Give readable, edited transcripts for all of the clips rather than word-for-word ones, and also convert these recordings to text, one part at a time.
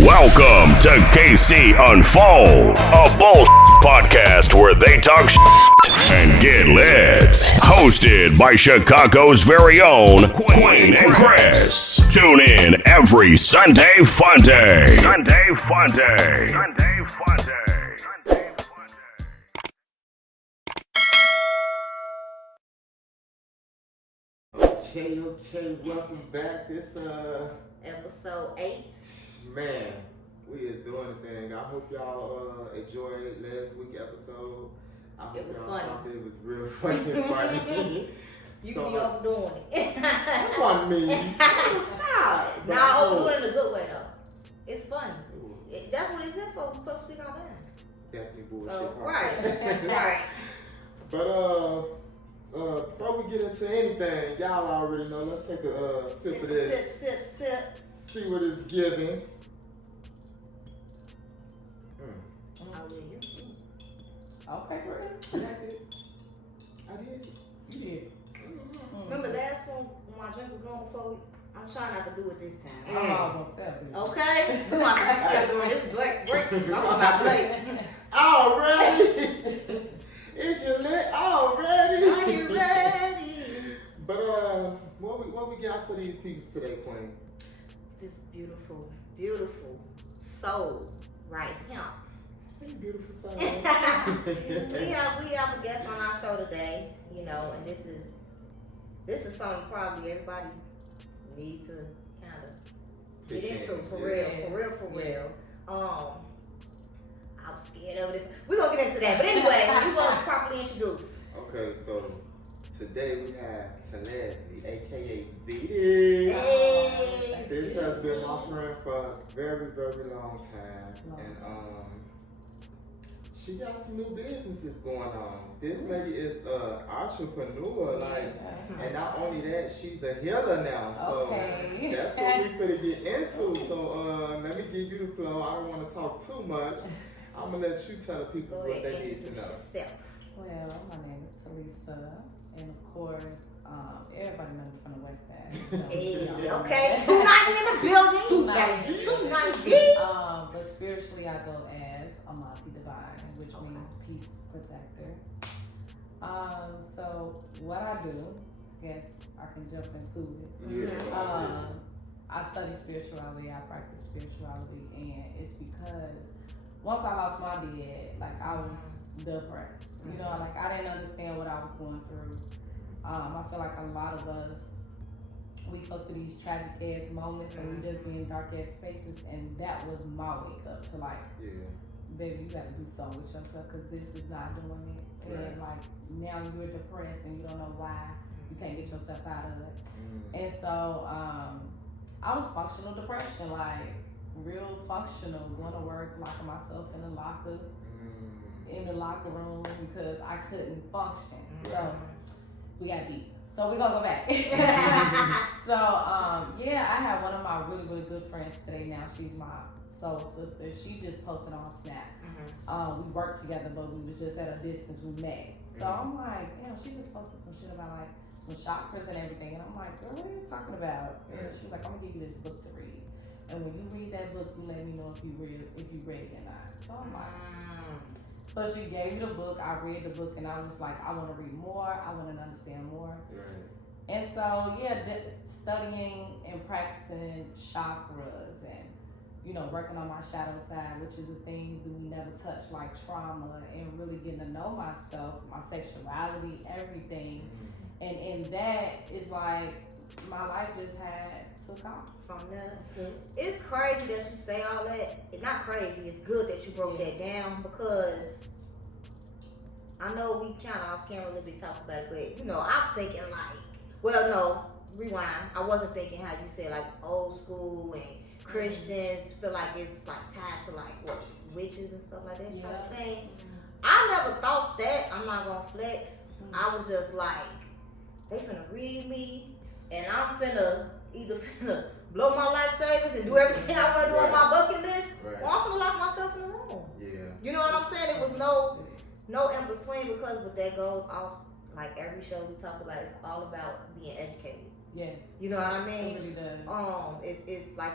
Welcome to KC Unfold, a bullshit podcast where they talk and get lit. Hosted by Chicago's very own Queen and Chris. Tune in every Sunday Fun Day. Sunday Fun Day. Sunday Fun Day. Sunday Fun Day. Okay, welcome back. This Episode 8. man, we is doing the thing. I hope y'all enjoyed last week's episode. I hope It was y'all funny. thought it was real fucking funny. You be overdoing it. That wasn't me. It was not. But Nah, overdoing it in a good way though. It's funny. it was That's what it's in for. We're supposed to speak our mind. definitely bullshit. So, part. right. But before we get into anything, y'all already know. Let's take a sip of this. Sip. See what it's giving. Oh, yeah, you. Okay, Chris. I did. You did. Remember last one when my drink was going before I'm trying not to do it this time. I'm almost there, baby. Okay? We want to be still doing this break. I'm not late. Already? Is you lit already? Are you ready? But what we got for these people today, Queen? This beautiful soul right here. Pretty beautiful sound. we have a guest on our show today, you know, and this is something probably everybody needs to kind of get into for real. I'm scared of it. We're gonna get into that, but anyway, you gonna properly introduce. Okay, so today we have Leslie, aka ZD. Hey, This has been my friend for a very, very long time, and she got some new businesses going on. This lady is an entrepreneur, and not only that, she's a healer now. So Okay. that's what we finna get into. So let me give you the flow. I don't want to talk too much. I'm gonna let you tell the people go what ahead they and need to introduce know. yourself. Well, my name is Talisa, and of course, everybody knows me from the West Side. Hey, okay, 290 in the building. 290. 290. But spiritually, I go as Amati Divine, which means peace protector. So what I do, I guess I can jump into it. Yeah. I study spirituality, I practice spirituality, and it's because once I lost my dad, like I was depressed. You know, like I didn't understand what I was going through. I feel like a lot of us, we go through these tragic ass moments and we just be in dark ass spaces, and that was my wake up to like, baby, you gotta do something with yourself because this is not doing it. Right. And like now you're depressed and you don't know why you can't get yourself out of it. And so I was functional depression, like real functional, going to work, locking myself in the locker room because I couldn't function. So we got deep. So we're gonna go back. So I have one of my really, really good friends today now. She's my soul sister. She just posted on Snap. We worked together, but we was just at a distance. We met. So I'm like, damn, she just posted some shit about like some chakras and everything. And I'm like, girl, what are you talking about? And she was like, I'm gonna give you this book to read. And when you read that book, you let me know if you read it or not. So I'm like, so she gave me the book. I read the book, and I was just like, I want to read more. I want to understand more. Right. And so, studying and practicing chakras and, you know, working on my shadow side, which is the things that we never touch, like trauma, and really getting to know myself, my sexuality, everything. And in that, it's like my life just had took off. From there. It's crazy that you say all that. It's not crazy. It's good that you broke that down because I know we kind of off camera a little bit talking about it, but you know, I'm thinking like, well, no, rewind. I wasn't thinking how you said like old school and Christians feel like it's like tied to like what witches and stuff like that type of thing. I never thought that. I'm not gonna flex. I was just like, they finna read me, and I'm finna blow my life savings and do everything I want to do on my bucket list, or I'm finna lock myself in the room. Yeah. You know what I'm saying? It was no in between because what that goes off, like every show we talk about, it's all about being educated. Yes. You know what I mean? It really does. It's like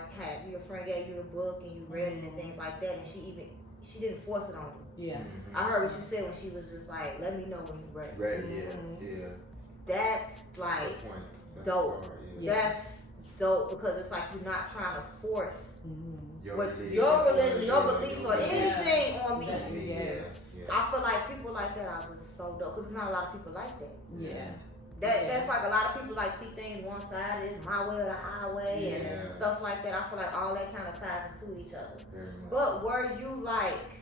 your friend gave you a book and you read it and things like that, and she didn't force it on you. Yeah. I heard what you said when she was just like, "Let me know when you're ready." Right, yeah. That's like That's dope. hard, That's dope because it's like you're not trying to force Your what religion, your religion, your beliefs, or Yeah. anything on me. Yes. I feel like people like that are just so dope because there's not a lot of people like that. Yeah. That's like a lot of people like see things one side is my way or the highway and stuff like that. I feel like all that kind of ties into each other. Very much. But were you like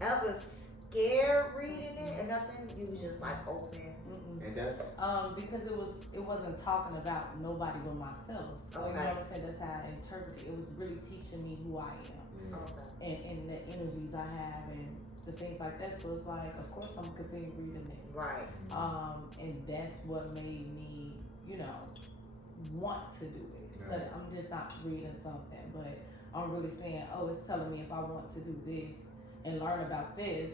ever scared reading it and nothing? You was just like open. And that's Because it wasn't talking about nobody but myself. So you know what I'm saying? That's how I interpret it. It was really teaching me who I am and the energies I have and the things like that. So it's like, of course, I'm gonna continue reading it. Right. And that's what made me, want to do it. So that I'm just not reading something, but I'm really saying, oh, it's telling me if I want to do this and learn about this,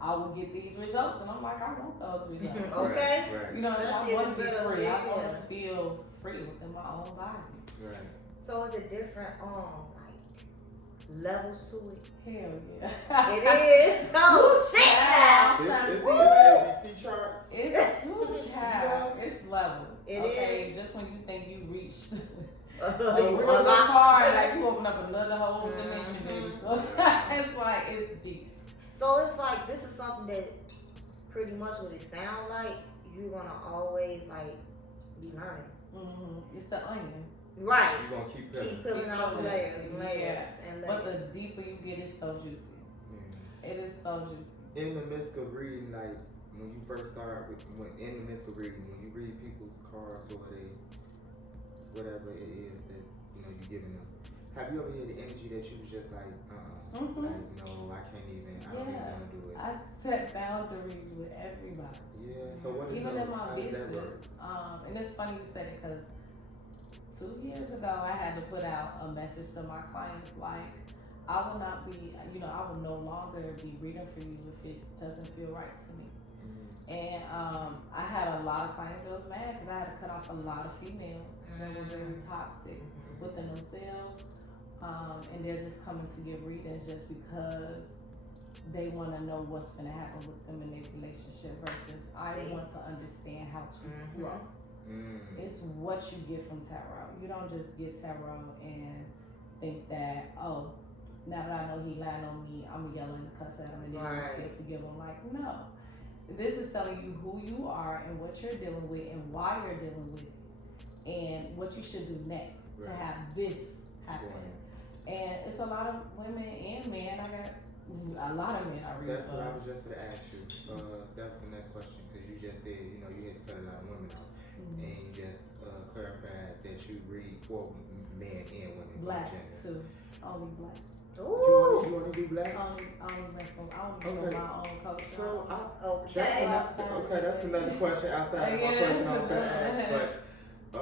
I will get these results. And I'm like, I want those results. Okay. Right. You know, That I shit want is to be better, free. I yeah. want to feel free within my own body. Right. So is it different like levels to it? Hell yeah. It is. Oh shit now. This ABC charts. It's huge, child. It's levels. It okay? is. Just when you think you reached A the real lot. part, like you open up another whole dimension, baby. So it's like, it's deep. So it's like this is something that pretty much what it sound like you're gonna always like be learning. Mm-hmm. It's the onion. Right. You're gonna keep Keep peeling off peeling. layers and layers Yeah. and But layers. the deeper you get, it's so juicy. It is so juicy. In the midst of reading, like when you first start in the midst of reading, when you read people's cards or whatever it is that you're giving them, have you ever had the energy that you was just like, like no, I can't even, I don't even want to do it. I set boundaries with everybody. Yeah. So what is Even those? in my How does that business. work? And it's funny you said it because 2 years ago I had to put out a message to my clients like, I will not be, I will no longer be reading for you if it doesn't feel right to me. And I had a lot of clients that was mad because I had to cut off a lot of females that were very toxic within themselves. And they're just coming to get readings just because they want to know what's going to happen with them in their relationship versus I want to understand how to grow. It's what you get from tarot. You don't just get tarot and think that, oh, now that I know he lying on me, I'm gonna yell and cuss at him and then I'm still forgive him. Like, no. This is telling you who you are and what you're dealing with and why you're dealing with it and what you should do next to have this happen. And it's a lot of women and men. I got a lot of men I read. That's what I was just going to ask you. That was the next question because you just said, you had to cut a lot of women out. And you just clarified that you read for men and women. Black too. Only black. Ooh. You want to be black? Only wrestle. I don't know my own culture. So that's that's another question outside of my question I was gonna ask. But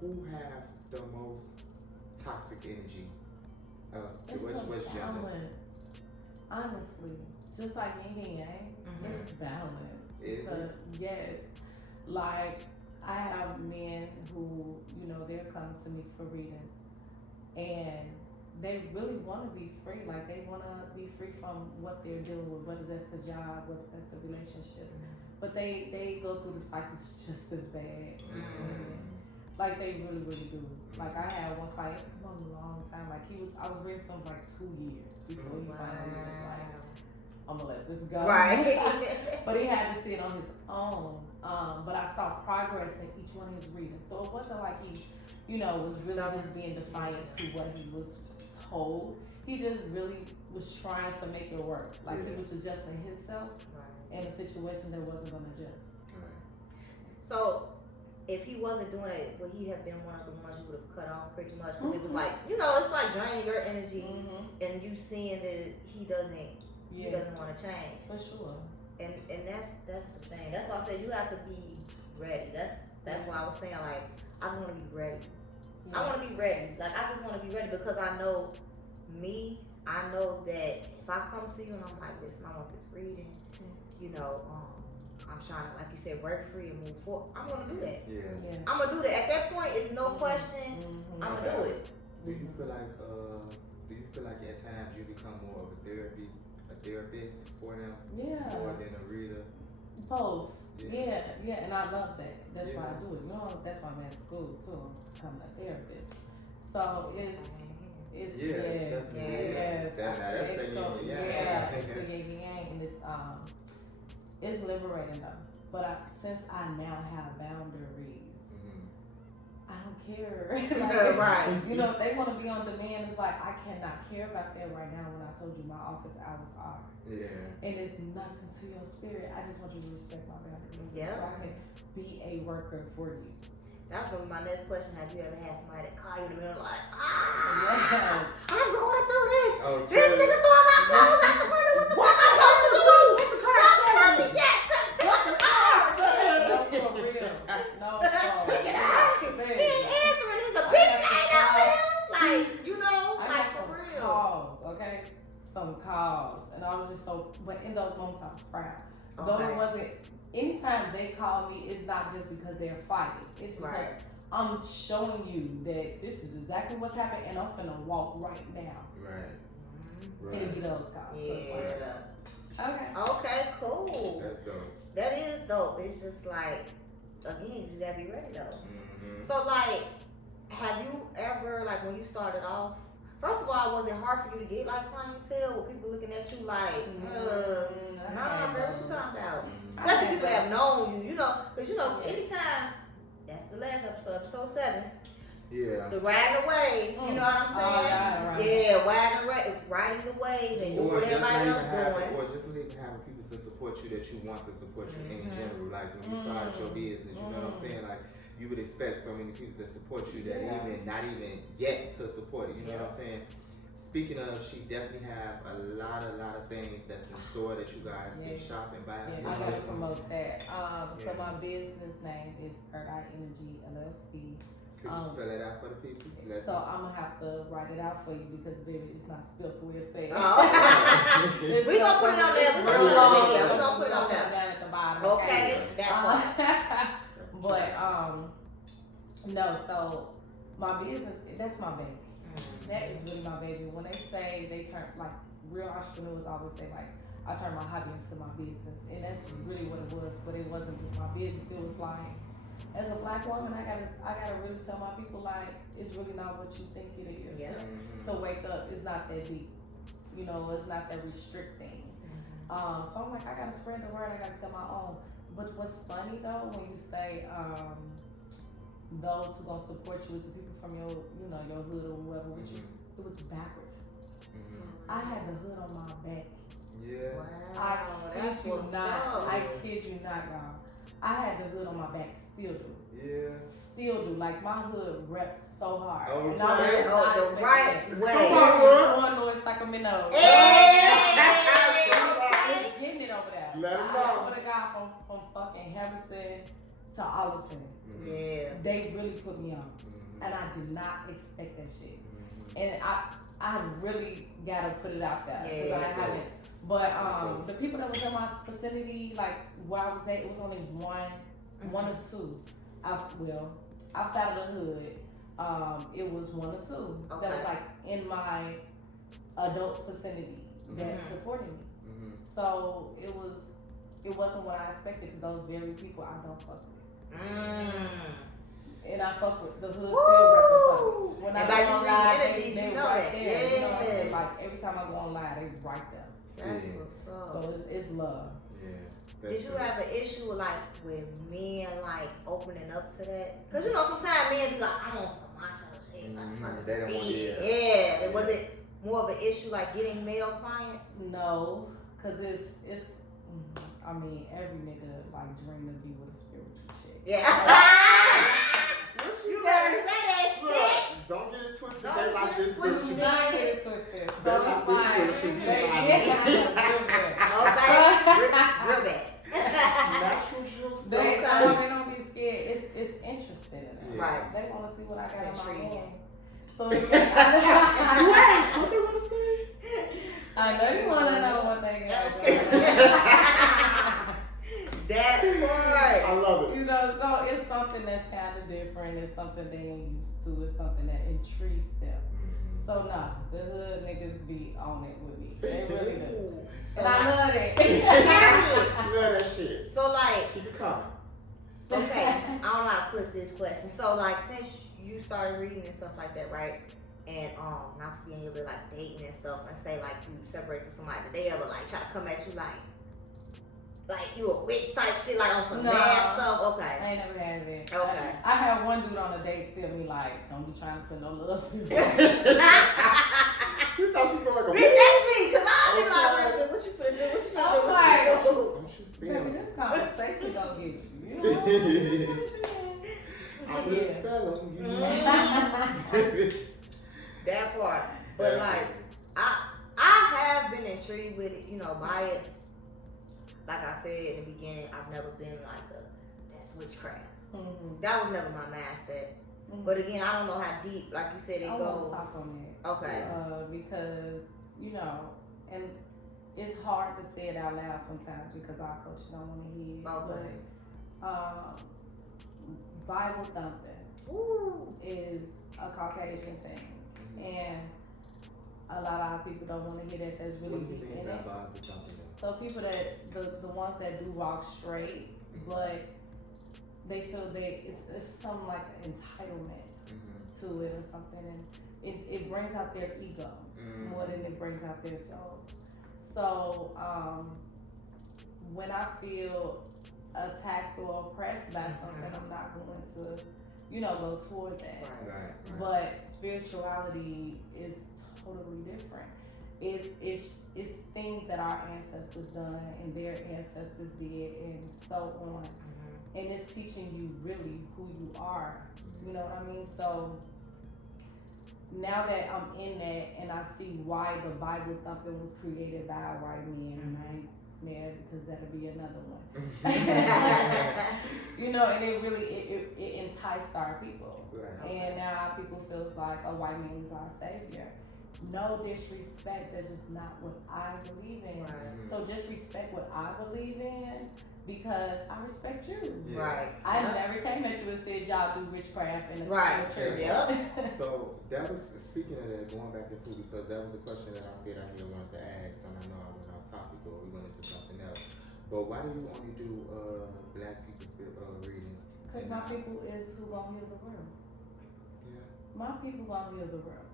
who have the most toxic energy? Which gender? Balance. Honestly, just like yin and yang, it's balance. Is it? Yes. Like I have men who, they'll come to me for readings and they really want to be free. Like they want to be free from what they're dealing with, whether that's the job, whether that's the relationship. But they go through the cycles just as bad as women. Like they really, really do. Like I had one client, it's been a long time. Like I was reading for him like 2 years before he finally was like, I'm gonna let this go. Right. But he had to see it on his own. But I saw progress in each one of his readings. So it wasn't like he, was really just being defiant to what he was told. He just really was trying to make it work. Like he was adjusting himself in a situation that wasn't gonna adjust. So if he wasn't doing it, would he have been one of the ones you would have cut off pretty much? Because it was like, it's like draining your energy and you seeing that he doesn't want to change. For sure. And that's the thing. That's why I said you have to be ready. That's why I was saying like I just want to be ready. I want to be ready. Like I just want to be ready because I know me. I know that if I come to you and I'm like, listen, I want this reading. I'm trying to, like you said, work free and move forward. I'm gonna do that. Yeah. I'm gonna do that. At that point, it's no question. I'm gonna do it. Do you feel like at times you become more of a therapist for them Yeah. more than a reader? Both. Yeah. Yeah, and I love that. That's why I Yeah. do it. You know, that's why I'm at school too. I'm becoming a therapist. So it's That's it's the yin and yang. and it's liberating though. But since I now have boundaries, I don't care. Like, Right. You know, if they want to be on demand, it's like I cannot care about that right now. When I told you my office hours are, Yeah. and it's nothing to your spirit. I just want you to respect my boundaries, Yeah. so I can be a worker for you. That was gonna be my next question. Have you ever had somebody that call you in the middle like, Yeah. I'm going through this. Okay. This nigga throwing my clothes out the window. What the fuck I'm supposed to do? Tell me that. Tell me the car. No, for real. No, for He real. ain't answering. There's a bitch ain't out there. Like, you know, I like got for some real. calls, okay? Some calls. And I was just so, but in those moments I was proud. Though Okay. it wasn't, anytime they call me, it's not just because they're fighting. It's because Right. I'm showing you that this is exactly what's happening and I'm finna walk right now. Right. And it'd be those calls. So it's like, Yeah. okay. Okay, cool. That's dope. That is dope. It's just like, again, you just gotta be ready though. Mm-hmm. So like, have you ever, like when you started off, first of all, was it hard for you to get like clientele with people looking at you like, nah, girl, what you talking about? Especially people that have known you, you know, because you know, anytime, that's the last episode 7, Yeah. the riding the wave, you know what I'm saying? right. Yeah, riding the wave and doing what everybody else doing. Or just not even having people to support you that you want to support you in general. Like when you started your business, you know what I'm saying? Like you would expect so many people to support you that even not even yet to support it. You know what I'm saying? Speaking of, she definitely have a lot of things that's in store that you guys can shop and buy. Yeah, I gotta promote that. So my business name is Third Eye Energy LLC. Could you spell it out for the people? So I'm gonna have to write it out for you because baby, it's not spelled the way it's said. Oh. We gonna put it on there. We gonna put it on the video. We gonna put it on there. Down at the bottom. Okay, that part. But no. So my business, that's my baby. That is really my baby. When they say they turn, like real entrepreneurs always say like, I turned my hobby into my business, and that's really what it was. But it wasn't just my business. It was like, as a black woman, I gotta really tell my people like, it's really not what you think it is. Yeah. To wake up, it's not that deep. You know, it's not that restricting. So I'm like, I gotta spread the word. I gotta tell my own. But what's funny though, when you say those who gonna support you with the people from your, you know, your hood or whoever with you, it was backwards. I had the hood on my back. Yeah. Wow, that's kid you what's not. up. I kid you not, y'all. I had the hood on my back. Still do. Yeah. Still do. Like my hood repped so hard. Okay. And I was not The expecting right that. way. Come on, Illinois, Sacramento. Hey! It's getting it over there. Let 'em I know. swear to God, from fucking Harrison to Allerton, Yeah. they really put me on, and I did not expect that shit. And I really gotta put it out there because I Yes. haven't. But the people that was in my vicinity, like where I was at, it was only one or two. Outside of the hood, it was one or two that Okay. was like in my adult vicinity that supported me. So it wasn't what I expected because those very people I don't fuck with. And I fuck with the hood still represent. When And I by go you online, reading energies, they you know right that. there. You know what I'm saying? Yes. Like every time I go online, they right there. That's Yeah. what's So up. it's love. Yeah. Did you have an issue like with men like opening up to that? Cause you know sometimes men be like, I want some macho shit. Like, They don't want it. Yeah. Was it more of an issue like getting male clients? No, cause it's. I mean, every nigga like dream to be with a spiritual shit. Yeah. What You better say that shit. Don't get it twisted. Don't They like get it this twisted. bitch. Not get it twisted. So They like it's this like, bitch. they real bad. Okay. Real bad. Natural juice. They don't be scared. It's interesting in it. Yeah. Right. They want to see what I got That's in my intriguing. room. So it's like, What they want to say? I know you want to know what they got. That it's something they ain't used to. It's something that intrigues them. So nah, the hood niggas be on it with me. They really do. So And I love it. Love that shit. So like, Keep it coming. okay, I don't know how to put this question. So like, since you started reading and stuff like that, right? And not to be in here, but like dating and stuff, and say like you separate from somebody, did they ever like try to come at you like you a witch type shit, like on some No. bad stuff? Okay. I ain't never had it. Okay. I had one dude on a date tell me like, don't be trying to put no love spirit. You thought she was like a Bitch, that's me, cause I be like, what you finna do? What you finna do? I'm What you finna do? Don't you spell Baby, them. this conversation gonna get you. You know what I'm saying? I'm gonna Yeah. spell them. You know. Mhm. That part. But like, I have been intrigued with it, by it. Like I said in the beginning, I've never been like that's witchcraft. Mhm. That was never my mindset. Mhm. But again, I don't know how deep, like you said, it I goes. want to talk on that. Okay. Because, and it's hard to say it out loud sometimes because our coach don't want to hear it. Okay. But Bible thumping Ooh. is a Caucasian thing. And a lot of our people don't want to hear that. That's really What do you deep mean in by it. Bible thumping? So people that, the ones that do walk straight, but they feel that it's some like entitlement to it or something, and it brings out their ego more than it brings out their souls. So when I feel attacked or oppressed by something, I'm not going to, go toward that. Right. But spirituality is totally different. It's things that our ancestors done and their ancestors did and so on. And it's teaching you really who you are. You know what I mean? So now that I'm in that and I see why the Bible thumping was created by a white man, and I ain't there because that'll be another one. And it really it enticed our people. Right. And now our people feels like a white man is our savior. No disrespect, that's just not what I believe in. Right. So just respect what I believe in because I respect you. Yeah. Right. I never came at you and said y'all do witchcraft in the Right. church. Yep. So that was, speaking of that, going back into, because that was a question that I said I here wanted to ask, and I know I went off topic or we went into something else. But why do you only do black people's readings? Because my people is who gonna heal the world. Yeah. My people gonna heal the world.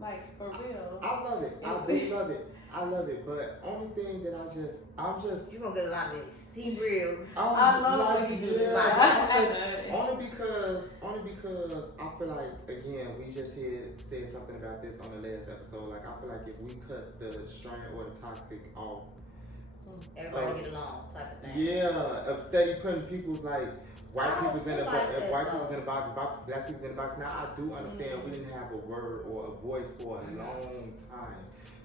Like, for real. I love it. I do love it. I love it. But only thing that I'm just. You gonna get a lot of this. He real. I love when you do that. Only because I feel like, again, we just said something about this on the last episode. Like, I feel like if we cut the strain or the toxic off, Everybody get along type of thing. yeah, of steady putting people's like white I don't people's in feel the like that, white though. people's in the box, black people's in the box. Now I do understand we didn't have a word or a voice for a long time,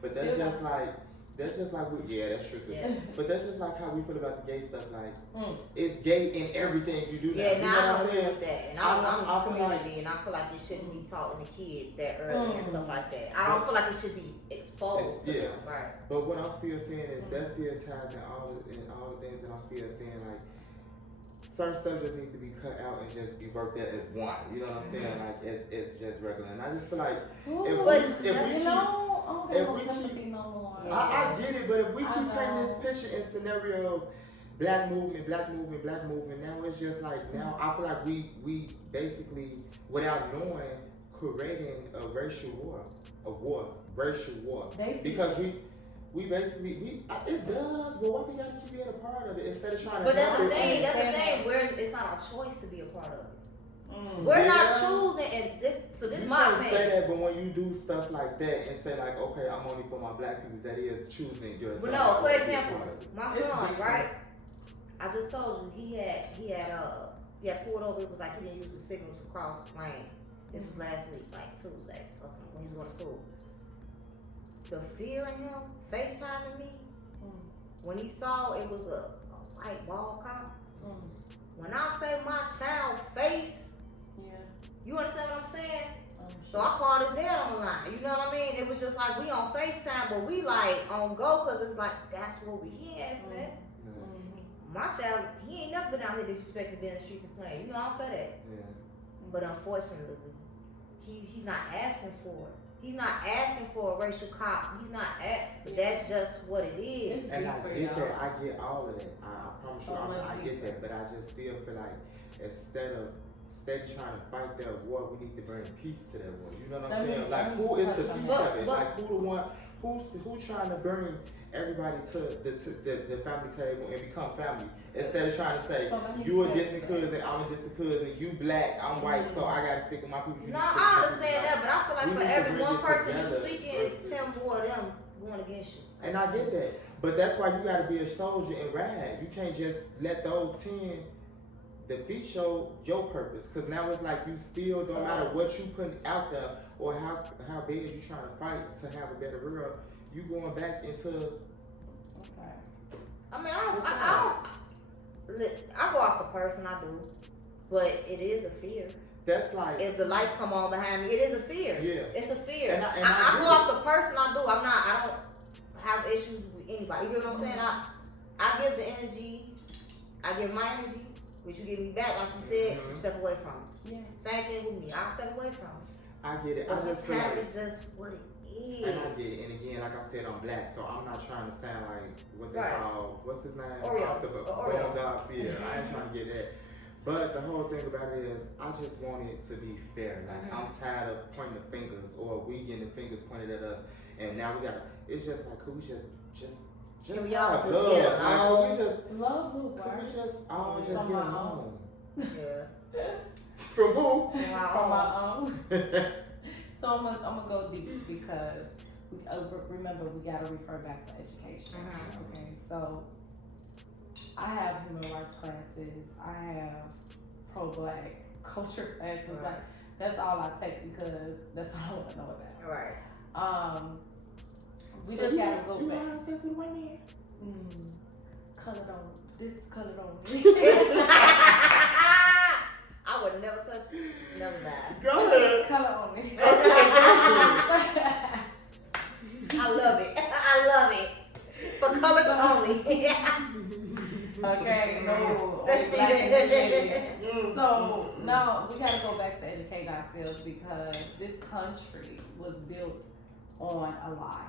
but that's Still just like that's true too. Yeah. But that's just like how we feel about the gay stuff. Like it's gay in everything you do. Yeah, now. now You know I what don't I'm agree saying? with that. And I I'm in feel the like- community, and I feel like it shouldn't be taught in the kids that early and stuff like that. I don't feel like it should be exposed to Yeah. them. Right. But what I'm still saying is that still ties in all the things that I'm still saying, like certain stuff just needs to be cut out and just be worked at as one. You know what I'm saying? Like it's just regular. And I just feel like Ooh, But if we that's- if we sympathy keep- no more. Yeah. I get it, but if we I keep painting this know. picture in scenarios, black movement, now it's just like now I feel like we basically without knowing creating a racial war. They Because we basically it does, but why we gotta keep it a part of it instead of trying to But that's help the it? thing. That's the understand thing. It's not our choice to be a part of it. Mm. We're not Yeah. choosing, and this You my can opinion. say that, but when you do stuff like that and say like, okay, I'm only for my black people, that is choosing yourself. But no, for to be a example, part of it. my It's son, different. right? I just told you he had pulled over. It was like he didn't use the signal to cross lanes. This was last week, like Tuesday or something, when he was going to school. The fear in him, FaceTiming me, when he saw it was a white ball cop. When I say my child face, Yeah. you understand what I'm saying? So I called his dad on the line. You know what I mean? It was just like we on FaceTime, but we like on go because it's like that's what we is, man. My child, he ain't never been out here disrespecting, being in the streets and playing. You know, I'm for that. Yeah. But unfortunately, he's not asking for it. He's not asking for a racial cop. He's not but that's just what it is. It's And I deeper, get y'all. that. I get all of that. I promise So you, much I get deeper. that. But I just still feel like instead of trying to fight that war, we need to bring peace to that war. You know what I'm saying? Like, who is the piece of it? Like, who the one? Who trying to bring everybody to the family table and become family instead of trying to say you a distant cousin, I'm a distant cousin, you black, I'm white, so I gotta stick with my people. No, I understand that, but I feel like we for need to every bring one it person you together speaking, it's versus- 10 more of them going against you. And I get that, but that's why you gotta be a soldier and ride. You can't just let those 10 defeat your purpose, because now it's like you still, no matter what you put out there or how big you trying to fight to have a better world, you going back into. Okay. I mean, I go off the person, I do, but it is a fear. That's like, If the lights come on behind me, it is a fear. yeah. It's a fear. And I I go get off the person, I do. I don't have issues with anybody. You know what I'm saying? I give the energy, I give my energy, which you give me back, like you said, Mhm. step away from it. Yeah. Same thing with me. I step away from it. I get it. I But just feel sometimes like, it's just what it is. and I get it. And again, like I said, I'm black, so I'm not trying to sound like what they Right. call, what's his name? Oreo. The Oreo. Dogs. Yeah, I ain't trying to get that. But the whole thing about it is, I just want it to be fair. Like, I'm tired of pointing the fingers, or we getting the fingers pointed at us, and now we gotta. It's just like, could we just Can we all have just love? get Like, along? could we just, Love who, could girl? we just all just From get my along? Yeah. From who? From my own. So I'm gonna go deep because remember we gotta refer back to education. Mhm. Okay, so I have human rights classes. I have pro-black culture classes. Right. Like that's all I take because that's all I want to know about. Right. We So just you gotta go you back. know how to say some women? Colored on. This is colored on me. I would never touch. Never mind. Go ahead. Color on me. I love it. I love it. For colors only. Okay, no, only black and Hispanic. So now we gotta go back to educating ourselves because this country was built on a lie.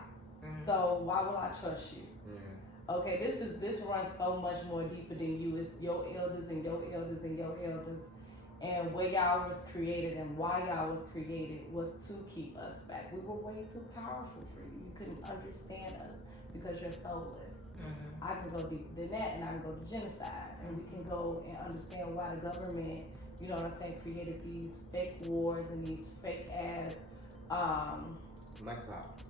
So why would I trust you? Okay, this runs so much more deeper than you. It's your elders and your elders and your elders, and where y'all was created and why y'all was created was to keep us back. We were way too powerful for you. You couldn't understand us because you're soulless. I can go deeper than that, and I can go to genocide, and we can go and understand why the government, you know what I'm saying, created these fake wars and these fake ass. Monkeypox.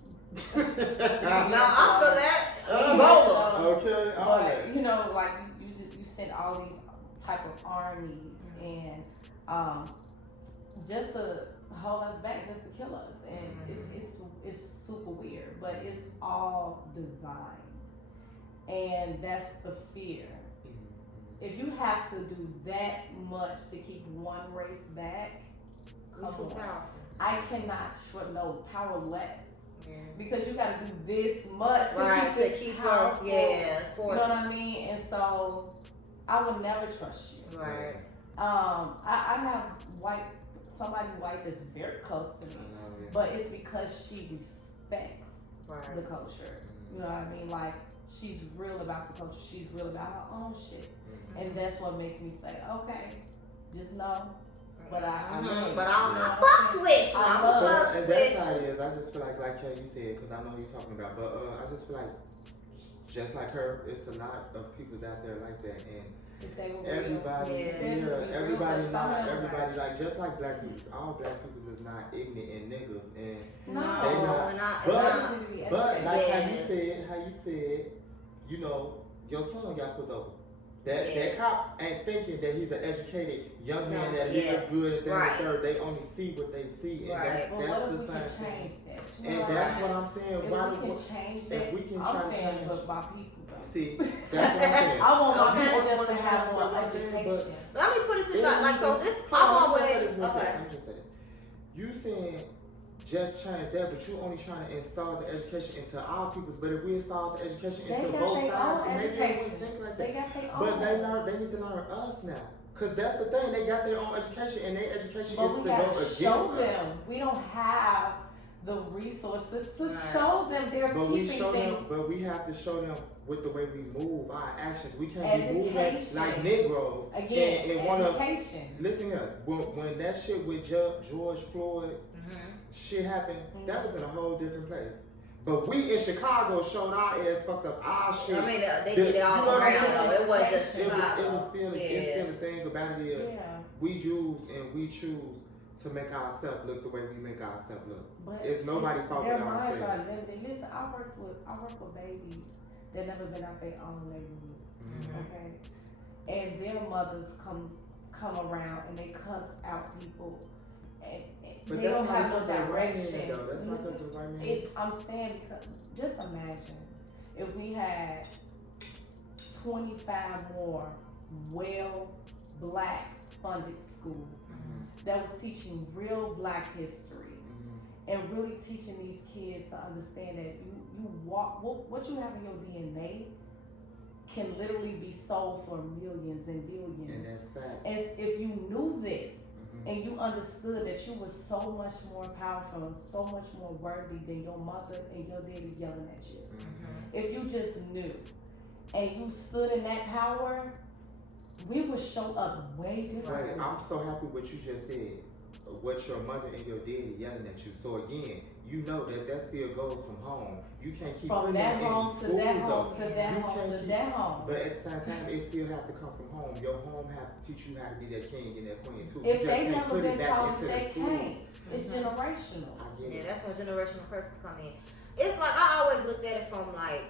No, I feel that. Ebola. Okay, all But right. you know, like you send all these type of armies and just to hold us back, just to kill us, and it's super weird, but it's all designed. And that's the fear. If you have to do that much to keep one race back, You're too powerful. I cannot powerless. Yeah. Because you gotta do this much Right, to to keep, keep this us, powerful. yeah, You force. know what I mean? And so I would never trust you. Right. I have somebody white that's very close to me, but it's because she respects Right. the culture. You know what I mean? Like she's real about the culture. She's real about her own shit, and that's what makes me say, okay, just know. But I mean, But you I'm know a what buck I'm saying? switch. I I'm a love buck And that's how switch. it is. I just feel like Kelly said, because I know he's talking about, but I just feel like, just like her, it's a lot of people's out there like that, and If they were real. everybody, Yeah. everybody Real, not, but some everybody like, just like black people, all black people is not ignorant and niggas, and No, They not. But- need to be but educated. like Yes. how you said, you know, your son got put over. That Yes. cop ain't thinking that he's an educated young man that Yes. lives good, that Right. third. They only see what they see, and Right. Well, what that's if the we can same thing. change that? You know And what that's I what mean? I'm saying. If Why we do can we change if that, we can I'm try to saying, change- but my people though. see? That's what I'm saying. I want my Okay. people just Wanna to have change more stuff like that, education. Let me put it to you It like so. is- This Hold on, I'm let me say always this real quick. okay. Let me just say this. You saying just change that, but you only trying to install the education into our peoples. But if we install the education They into got both their sides, own maybe they education. wouldn't think like They that. got their But own. they need to learn us now. Cause that's the thing, they got their own education, and their education But is we to go gotta against show us. them. We don't have the resources to Right. show them they're But we keeping show things. them, but we have to show them with the way we move, our actions. We can't be moving Education. like Negroes. Again, and wanna education. listen here. When that shit with George Floyd shit happened, that was in a whole different place. But we in Chicago showed our ass fucked up our shit. I mean, they did it all you know what I'm around saying? though. It wasn't just It Chicago. was still, it's still the thing about it is, Yeah. we Jews and we choose to make ourselves look the way we make ourselves look. But It's nobody fault their but minds are ourselves. limited. Listen, I work with babies that never been out their own neighborhood. Mhm. Okay, and their mothers come around and they cuss out people, and But they that's don't not have no because of the white man, direction. though. That's not because of the white man. I'm saying because just imagine if we had 25 more black funded schools that was teaching real black history and really teaching these kids to understand that you walk what you have in your DNA can literally be sold for millions and billions. And that's fact. As if you knew this and you understood that you were so much more powerful and so much more worthy than your mother and your daddy yelling at you. If you just knew and you stood in that power, we would show up way differently. Right. I'm so happy what you just said. What your mother and your daddy yelling at you. So again, you know that still goes from home. You can't keep From putting that them in home these to schools that though. home to that You home can't to keep- that home. But at the same time, it still have to come from home. Your home have to teach you how to be that king and that queen too. You If just they can't never put it been back taught, into the they schools. can't. It's generational. I get Yeah, it. that's when generational curses come in. It's like I always looked at it from like,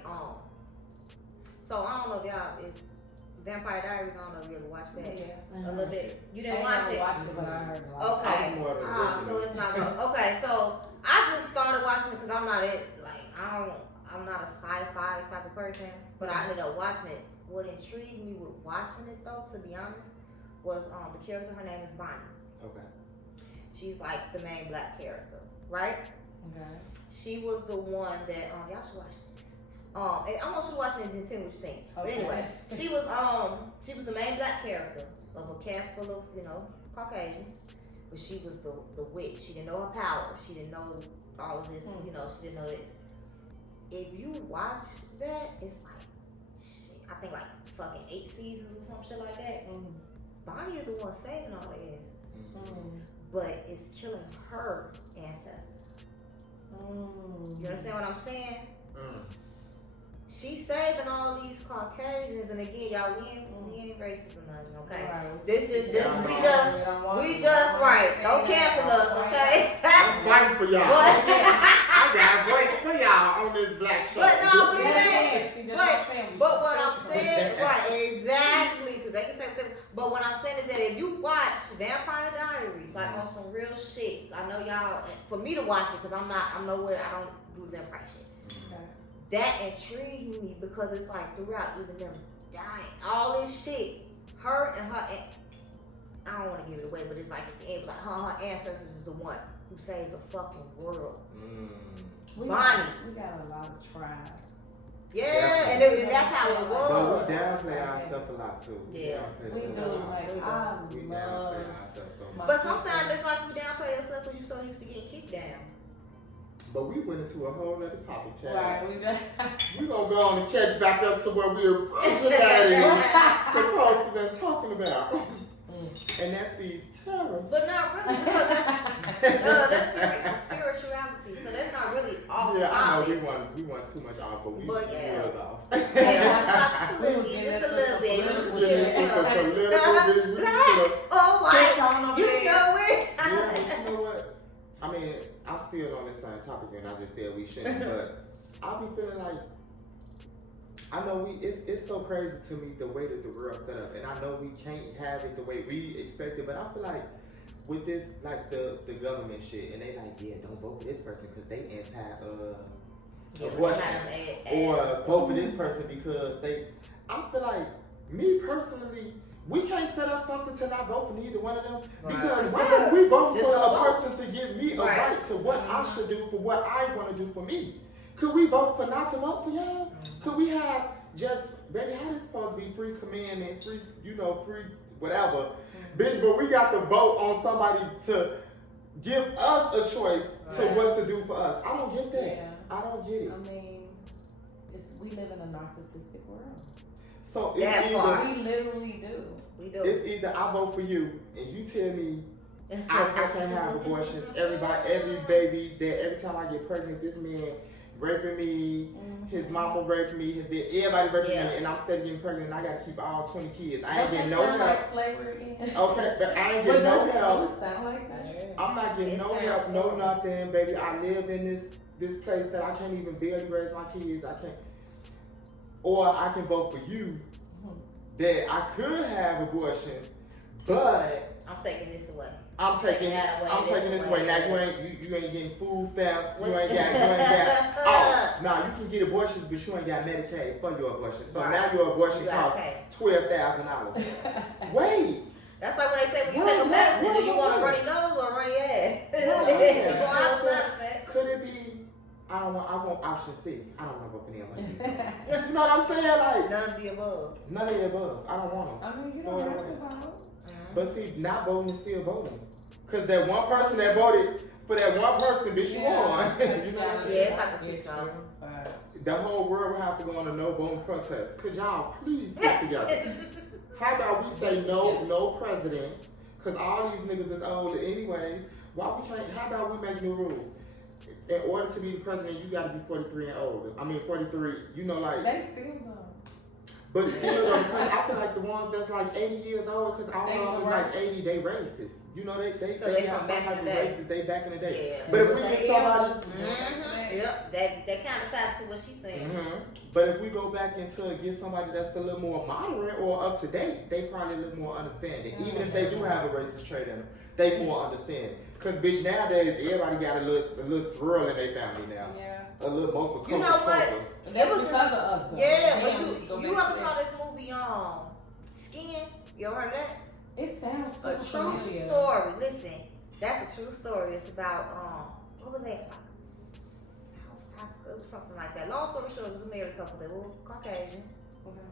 so I don't know if y'all is Vampire Diaries. I don't know if you ever watched that. Yeah. A little bit. You I didn't ain't watch never it. watched it, but I heard a lot. Okay. I was more of an So original. it's not good. Okay, so I just started watching it because I'm not I'm not a sci-fi type of person, but I ended up watching it. What intrigued me with watching it though, to be honest, was the character. Her name is Bonnie. Okay. She's like the main black character, right? Okay. She was the one that y'all should watch this. And I want you to watch it and then tell me what you think. But Okay. anyway, she was the main black character of a cast full of Caucasians, but she was the witch. She didn't know her power. She didn't know all of this. She didn't know this. If you watch that, it's like shit. I think like fucking 8 seasons or some shit like that. Bonnie is the one saving all the asses, but it's killing her ancestors. You understand what I'm saying? She's saving all these Caucasians, and again, y'all, we ain't racist or nothing, okay? Right. This is just we just right. Don't cancel us, okay? I'm fighting for y'all. But- I got a voice for y'all on this black show. But no, but Yeah, But what I'm saying, right, exactly, because they can say whatever. But what I'm saying is that if you watch Vampire Diaries, like on some real shit, I know y'all, for me to watch it, because I'm nowhere, I don't do vampire shit. That intrigued me because it's like throughout even them dying, all this shit, her and her, I don't want to give it away, but it's like at the end, like her ancestors is the one who saved the fucking world. We Bonnie. got a lot of tribes. Yeah, Definitely. and that's how it was. But we downplay our stuff a lot too. Yeah. We do. Like, I We love downplay ourselves so much. But sometimes it's like you downplay yourself because you're so used to getting kicked down. But we went into a whole other topic, Chad. Right, we just We're going to go on and catch back up to what we originated supposed to been talking about. And that's these terrorists. But not really, because that's spirituality. So that's not really off Yeah, I know topic. we want too much off, but we But yeah. was off. Yeah, just a little bit. We was getting into some political, bitch. We was gonna- Oh, Fish white. on over You there. know it. Yeah, but you know what? I mean, I'm still on this same topic, and I just said we shouldn't, but I be feeling like, I know it's so crazy to me the way that the world's set up, and I know we can't have it the way we expect it, but I feel like with this, like the government shit, and they like, yeah, don't vote for this person because they abortion, or vote for this person because I feel like, me personally, we can't set up something to not vote for neither one of them, because why is we vote Just for don't a vote. person to give me a Right. right to what I should do for what I want to do for me? Could we vote for not to vote for y'all? Could we have just, baby, how this supposed to be free command and free whatever. Bitch, but we got to vote on somebody to give us a choice to what to do for us. I don't get that. Yeah. I don't get it. I mean, we live in a narcissistic world. So it's either, We literally do. We do. it's either I vote for you and you tell me I can't have abortions. Every baby that every time I get pregnant, this man raping me, his mama raping me, his dad, everybody raping me, and I'm steady getting pregnant and I gotta keep all 20 kids. I ain't getting no help. Like slavery again. Okay, but I ain't getting no help. It sound like that? I'm not getting no help, no nothing, baby. I live in this place that I can't even barely raise my kids. I can't. Or I can vote for you that I could have abortions, but I'm taking this away. I'm taking this away. Now you ain't getting food stamps. You ain't got. Oh, nah, you can get abortions, but you ain't got Medicaid for your abortion. So now your abortion costs $12,000. Wait. That's like when they say when you take a medicine, do you want a runny nose or a runny ass? You go outside effect. Could it be? I want option C. I don't want to go for them like these. You know what I'm saying? Like none of the above. None of the above. I don't want them. I mean, you don't have to vote. But see, not voting is still voting. Cause that one person that voted for that one person, bitch, you won. You know what I'm saying? Yeah, it's like a seesaw. The whole world will have to go on a no voting protest. Could y'all please get together? How about we say no presidents? Cause all these niggas is old anyways. Why we can't? How about we make new rules? In order to be the president, you gotta be 43 and older. I mean 43. You know, like they still though. But still though, because I feel like the ones that's like 80 years old, because all of them is like 80, they racist. You know, they have some type of racist. They back in the day. Yeah. But if we get somebody, yep, that kind of ties to what she's saying. But if we go back into get somebody that's a little more moderate or up to date, they probably a little more understanding. Even if they do have a racist trait in them, they more understand. Cause bitch, nowadays everybody got a little swirl in their family now. Yeah. A little more for You know what? That was because of us. Though. Yeah, but you ever saw this movie Skin? You ever heard of that? It sounds so a true familiar. story. Listen, that's a true story. It's about what was that? South Africa, it was something like that. Long story short, it was a married couple. They were Caucasian. Okay.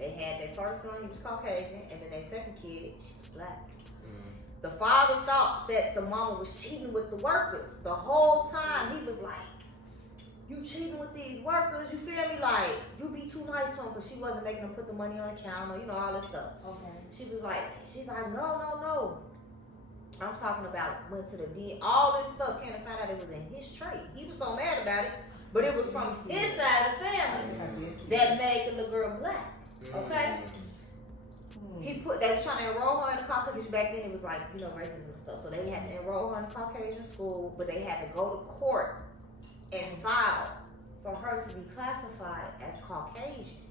They had their first son, he was Caucasian, and then their second kid, she was black. The father thought that the mama was cheating with the workers. The whole time he was like, you cheating with these workers, you feel me? Like, you be too nice to them, because she wasn't making them put the money on the counter, you know, all this stuff. Okay. She's like, no. I'm talking about went to the D, all this stuff, came to find out it was in his trait. He was so mad about it, but it was from his side of the family that made the little girl black. Okay? They was trying to enroll her in the Caucasian, back then it was like, you know, racism and stuff. So they had to enroll her in the Caucasian school, but they had to go to court and file for her to be classified as Caucasian.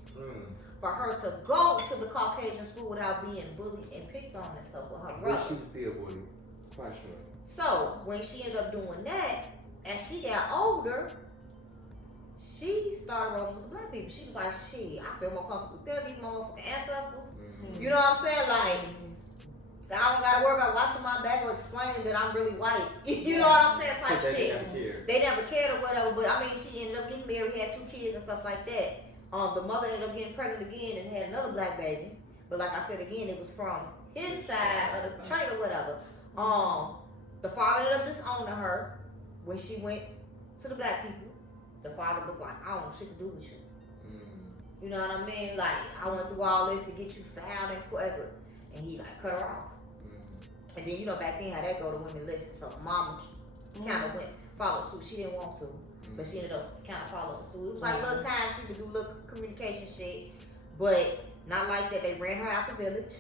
For her to go to the Caucasian school without being bullied and picked on and stuff with her brother. She was still bullied, quite sure. So when she ended up doing that, as she got older, she started rolling with the black people. She was like, shit, I feel more comfortable with them, these motherfucking ancestors. You know what I'm saying? Like, I don't gotta worry about watching my back or explaining that I'm really white. You know what I'm saying? Type shit. They never cared or whatever, but I mean, she ended up getting married, had 2 kids and stuff like that. The mother ended up getting pregnant again and had another black baby. But like I said again, it was from his side of the trait or whatever. The father ended up disowning her when she went to the black people. The father was like, I don't know shit to do with you. You know what I mean? Like, I went through all this to get you found and whatever. And he like cut her off. And then you know back then how that go to women listen. So mama kind of followed suit. She didn't want to, but she ended up kind of following suit. It was like little time she would do little communication shit, but not like that. They ran her out the village,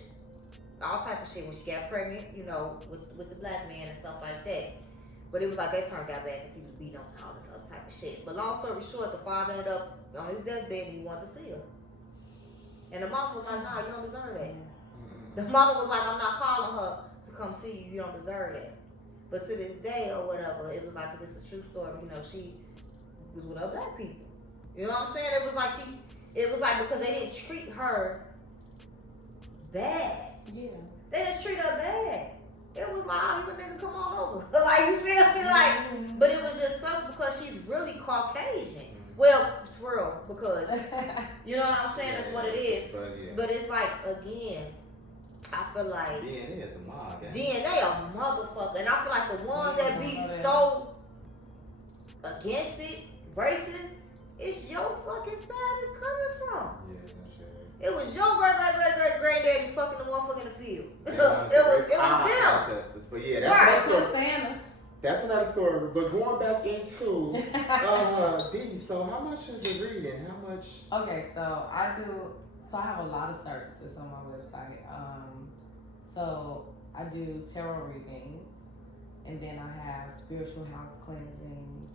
all type of shit when she got pregnant. You know, with the black man and stuff like that. But it was like that turned out bad because he was beating on all this other type of shit. But long story short, the father ended up on his deathbed and he wanted to see her. And the mama was like, nah, you don't deserve that. The mama was like, I'm not calling her to come see you. You don't deserve that. But to this day or whatever, it was like, cause it's a true story. You know, she was with other black people. You know what I'm saying? It was like because they didn't treat her bad. Yeah. They didn't treat her bad. It was like, oh, you a nigga, come on over. Like, you feel me? Like, but it was just sucks because she's really Caucasian. Well, swirl, because, you know what I'm saying? That's what it is. But it's like, again, I feel like DNA is a mob. DNA a motherfucker, and I feel like the ones that be so against it, racist, it's your fucking side it's coming from. Yeah, no shit. It was your great granddaddy fucking the motherfucker in the field. It was them. Ancestors. But yeah, Right. that's another story. But going back into D, so how much is the reading? How much? Okay, so I have a lot of services on my website. So I do tarot readings, and then I have spiritual house cleansings,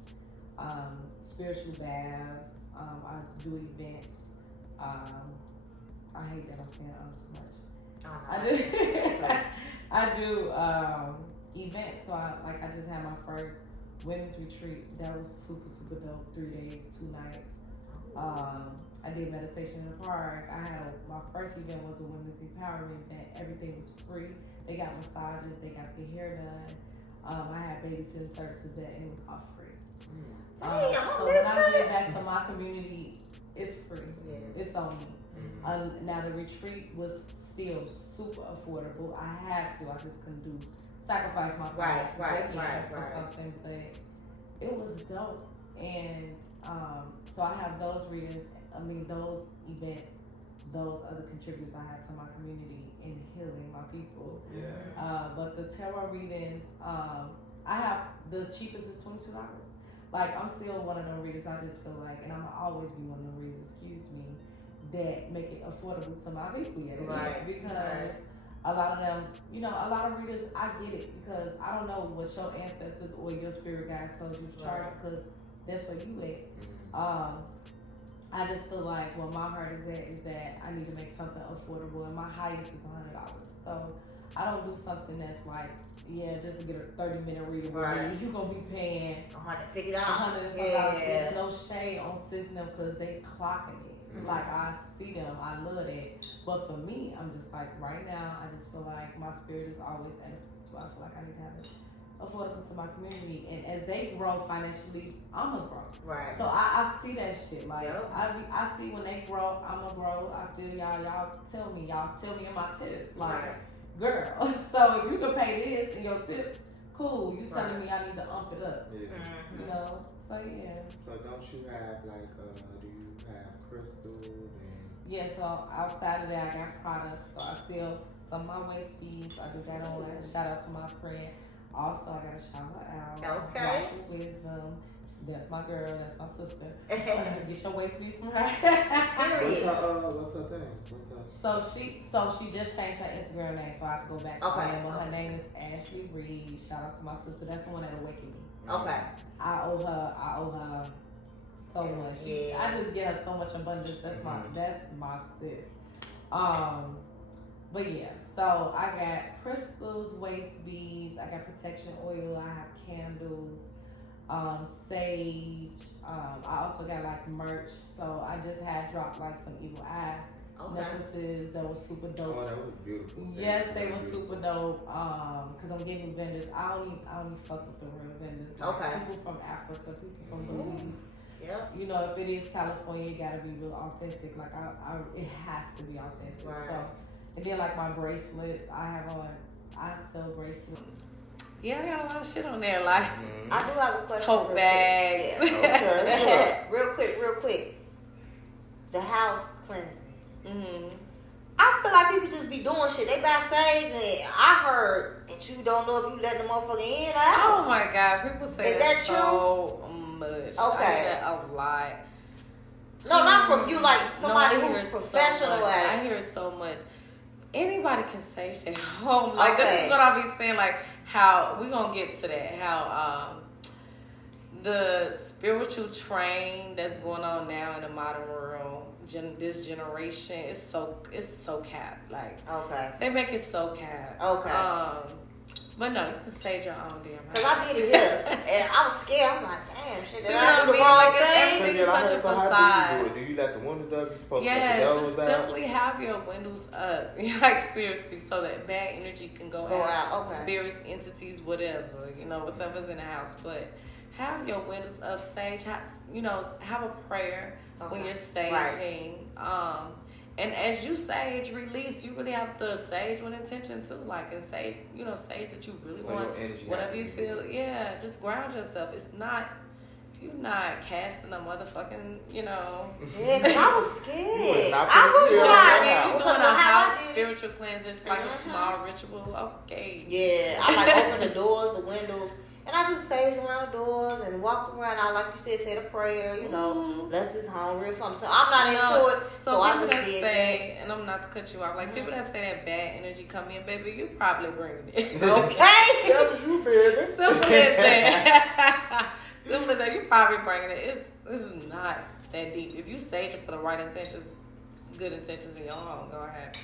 spiritual baths. I do events. I hate that I'm saying so much. I do events. So I just had my first women's retreat. That was super dope. 3 days, 2 nights. I did meditation in the park. My first event was a women's empowerment event. Everything was free. They got massages. They got their hair done. I had babysitting services and it was all free. So when I get back to my community, it's free. Yes. It's on me. Now the retreat was still super affordable. I had to. I just couldn't sacrifice my price for something, but it was dope. And so I have those readings. Those events, those other contributors I have to my community in healing my people. Yeah. But the tarot readings, I have the cheapest is $22. Like I'm still one of them readers. I just feel like, and I'm always be one of them readers. Excuse me, that make it affordable to my people. Because a lot of them, a lot of readers, I get it because I don't know what your ancestors or your spirit guides told you to charge because that's where you at. I just feel like where my heart is at is that I need to make something affordable, and my highest is $100. So I don't do something that's like, just to get a 30-minute reading where you're gonna be paying $150. $100. There's no shade on system because they clocking it. Like I see them, I love that. But for me, I'm just like right now, I just feel like my spirit is always at a sweet spot. I feel like I need to have it affordable to my community, and as they grow financially, I'm gonna grow. Right. So I see that shit. Like I see when they grow, I'm gonna grow. I feel y'all tell me in my tips. Like, girl, so if you can pay this in your tip, cool. You telling me I need to ump it up. Yeah. So yeah. So don't you have like do you have crystals and? Yeah. So outside of that, I got products. So I still some of my waist beads. I do that on that. Shout out to my friend. Also, I gotta shout her out. Okay. Watch Your Wisdom. That's my girl. That's my sister. Get your waist beads from her. What's her thing? So she just changed her Instagram name, so I have to go back to her. But her name is Ashley Reed. Shout out to my sister. That's the one that awakened me. Okay. I owe her so much. I just get her so much abundance. That's my sis. But yeah, so I got crystals, waist beads, I got protection oil, I have candles, sage. I also got like merch. So I just had dropped like some evil eye necklaces that was super dope. Oh, that was beautiful. Yes, they were super dope. Cause I'm getting vendors. I don't even fuck with the real vendors. Like people from Africa, people from Belize. Yep. If it is California, it gotta be real authentic. Like it has to be authentic. Right. So, and then like my bracelets, I sell bracelets. Yeah, I got a lot of shit on there. Like I do have a question. Tote bags. Okay. real quick. The house cleansing. I feel like people just be doing shit. They buy sage, and I heard, and you don't know if you let the motherfucker in or out. Oh my God, people say is that so much. Okay. I hear that a lot. No, not from you, like somebody who's professional at it. I hear it so much. Anybody can say shit at home. Like this is what I be saying. Like how we gonna get to that. How the spiritual train that's going on now in the modern world. This generation is so capped. Like they make it so capped. But no, you can sage your own damn house. Cause I did it here, and I was scared. I'm like, damn, shit, did I do the wrong thing? Everything is such a facade. Do you let the windows up? You supposed to let the doors just out? simply have your windows up, like seriously, so that bad energy can go out. Spirits, entities, whatever, whatever's in the house. But have your windows up, sage. Have a prayer when you're saging. And as you sage, release, you really have to sage with intention too. Like, and sage, sage that you really So want. your energy Whatever you have to be feel, yeah, just ground yourself. It's not, you're not casting a motherfucking, Yeah, 'cause I was scared. You was not I was scared like, right now. You're because doing a of how I house did it. spiritual cleanse. It's like a small ritual. Okay. Yeah, I like open the doors, the windows, and I just sage around the doors and walk around. I, like you said a prayer, bless his hungry or something. So I'm not into it, so I people just that did say, and I'm not to cut you off, like people that say that bad energy come in, baby, you probably bringing it. that. Okay. That was you, baby. Simple as that. Simple as that. You probably bringing it. This is not that deep. If you sage it for the right intentions, good intentions in your home, go ahead.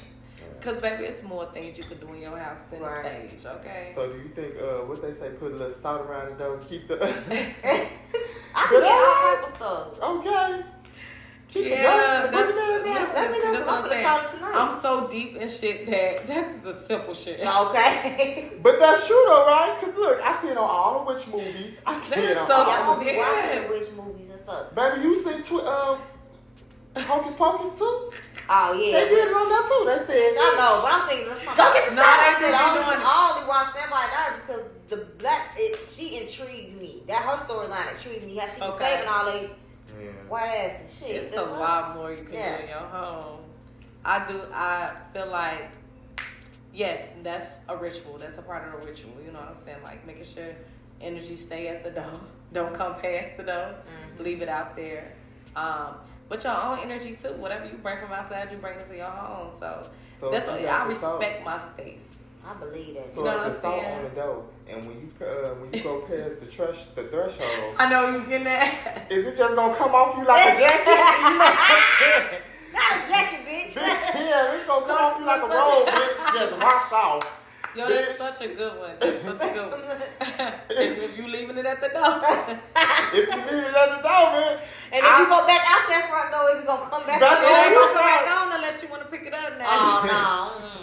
Because, baby, it's more things you could do in your house than Right. stage, okay? So do you think what they say? Put a little salt around the door, keep the I can get all type of stuff. okay. Keep Yeah, the ghost, the that's- boogeyman's out. Let me know, That's because I'm what I'm finna saying. start it tonight. I'm so deep in shit that's the simple shit. Okay. But that's true though, right? Cause look, I see it on all the witch movies. I see That it is on so all. Yeah, I'm gonna be Yeah. watching witch movies and stuff. Baby, you see Hocus Pocus too? Oh They yeah. did it on that too. They said, I know, but I'm thinking. Go get the no, salt. I said She I doing it. only watched Vampire Diaries because she intrigued me. That her storyline intrigued me. How she was Okay. saving all they yeah. white ass and shit. It's a That's lot more you can Yeah. do in your home. I feel like, yes, that's a ritual. That's a part of the ritual. You know what I'm saying? Like making sure energy stay at the door. Don't come past the door. Leave it out there. But your own energy too. Whatever you bring from outside, you bring into your home. So that's if why you I got the salt- respect my space. I believe that. So You know what if I'm the salt saying? on the door, and when you go past the threshold, I know you getting that. is it just gonna come off you like a jacket? You know what I'm saying? Not a jacket, bitch. Bitch, yeah, it's gonna come off you like a robe, bitch. Just wash off. Yo, that's Bitch. such a good one. That's such a good one. If you leaving it at the door. If you leave it at the door, bitch. And if you go back out that front door, is it gonna come back? Back It in? ain't gonna come back on unless you want to pick it up now. Oh no.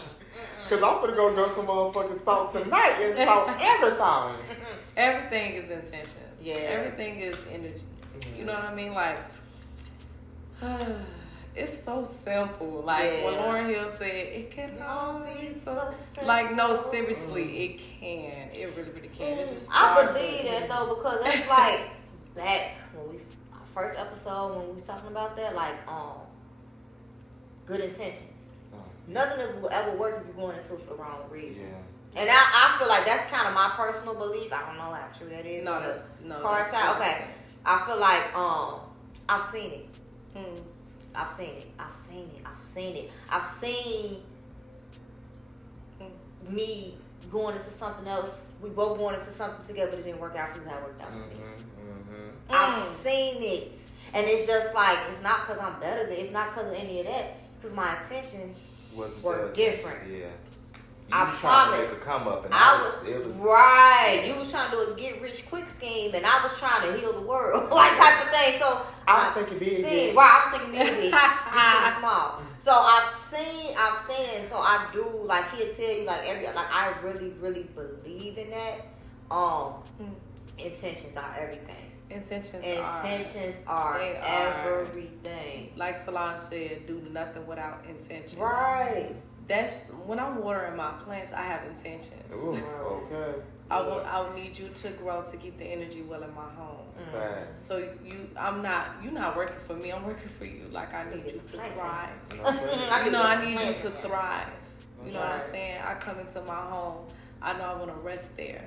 Cause I'm gonna go some motherfucking salt tonight and salt everything. Everything is intention. Yeah. Everything is energy. You know what I mean? Like, it's so simple. Like when Yeah. Lauryn Hill said, it can all be so. simple. Like, no, seriously, it can. It really, really can. It just I starts believe with- that though because that's like back when our first episode when we was talking about that, like good intentions. Nothing that will ever work if you're going into it for the wrong reason. Yeah. And I feel like that's kind of my personal belief. I don't know how true that is. No, on the that's no. car that's side. not. Okay. I feel like I've seen it. Mm. I've seen it. I've seen it. I've seen it. I've seen me going into something else. We both going into something together, but it didn't work out for me how it worked out for me. I've seen it. And it's just like, it's not because I'm better than, it's not because of any of that. It's because my intentions Wasn't were judged. different. Yeah. I was trying to promise. make a come up, and It was right. You was trying to do a get rich quick scheme, and I was trying to heal the world, like type of thing. So I was I've thinking big, seen- big. Right, I was thinking big, big. You think small. So I've seen it. So I do like he'll tell you like I really, really believe in that. Intentions are everything. Intentions are they are. everything. Like Solange said, do nothing without intention. Right. That's when I'm watering my plants. I have intentions. Ooh, okay. I will need you to grow to keep the energy well in my home. Fact. So you're not working for me. I'm working for you. Like I need you to thrive. I need you to thrive. You know what I'm saying? I come into my home. I know I want to rest there.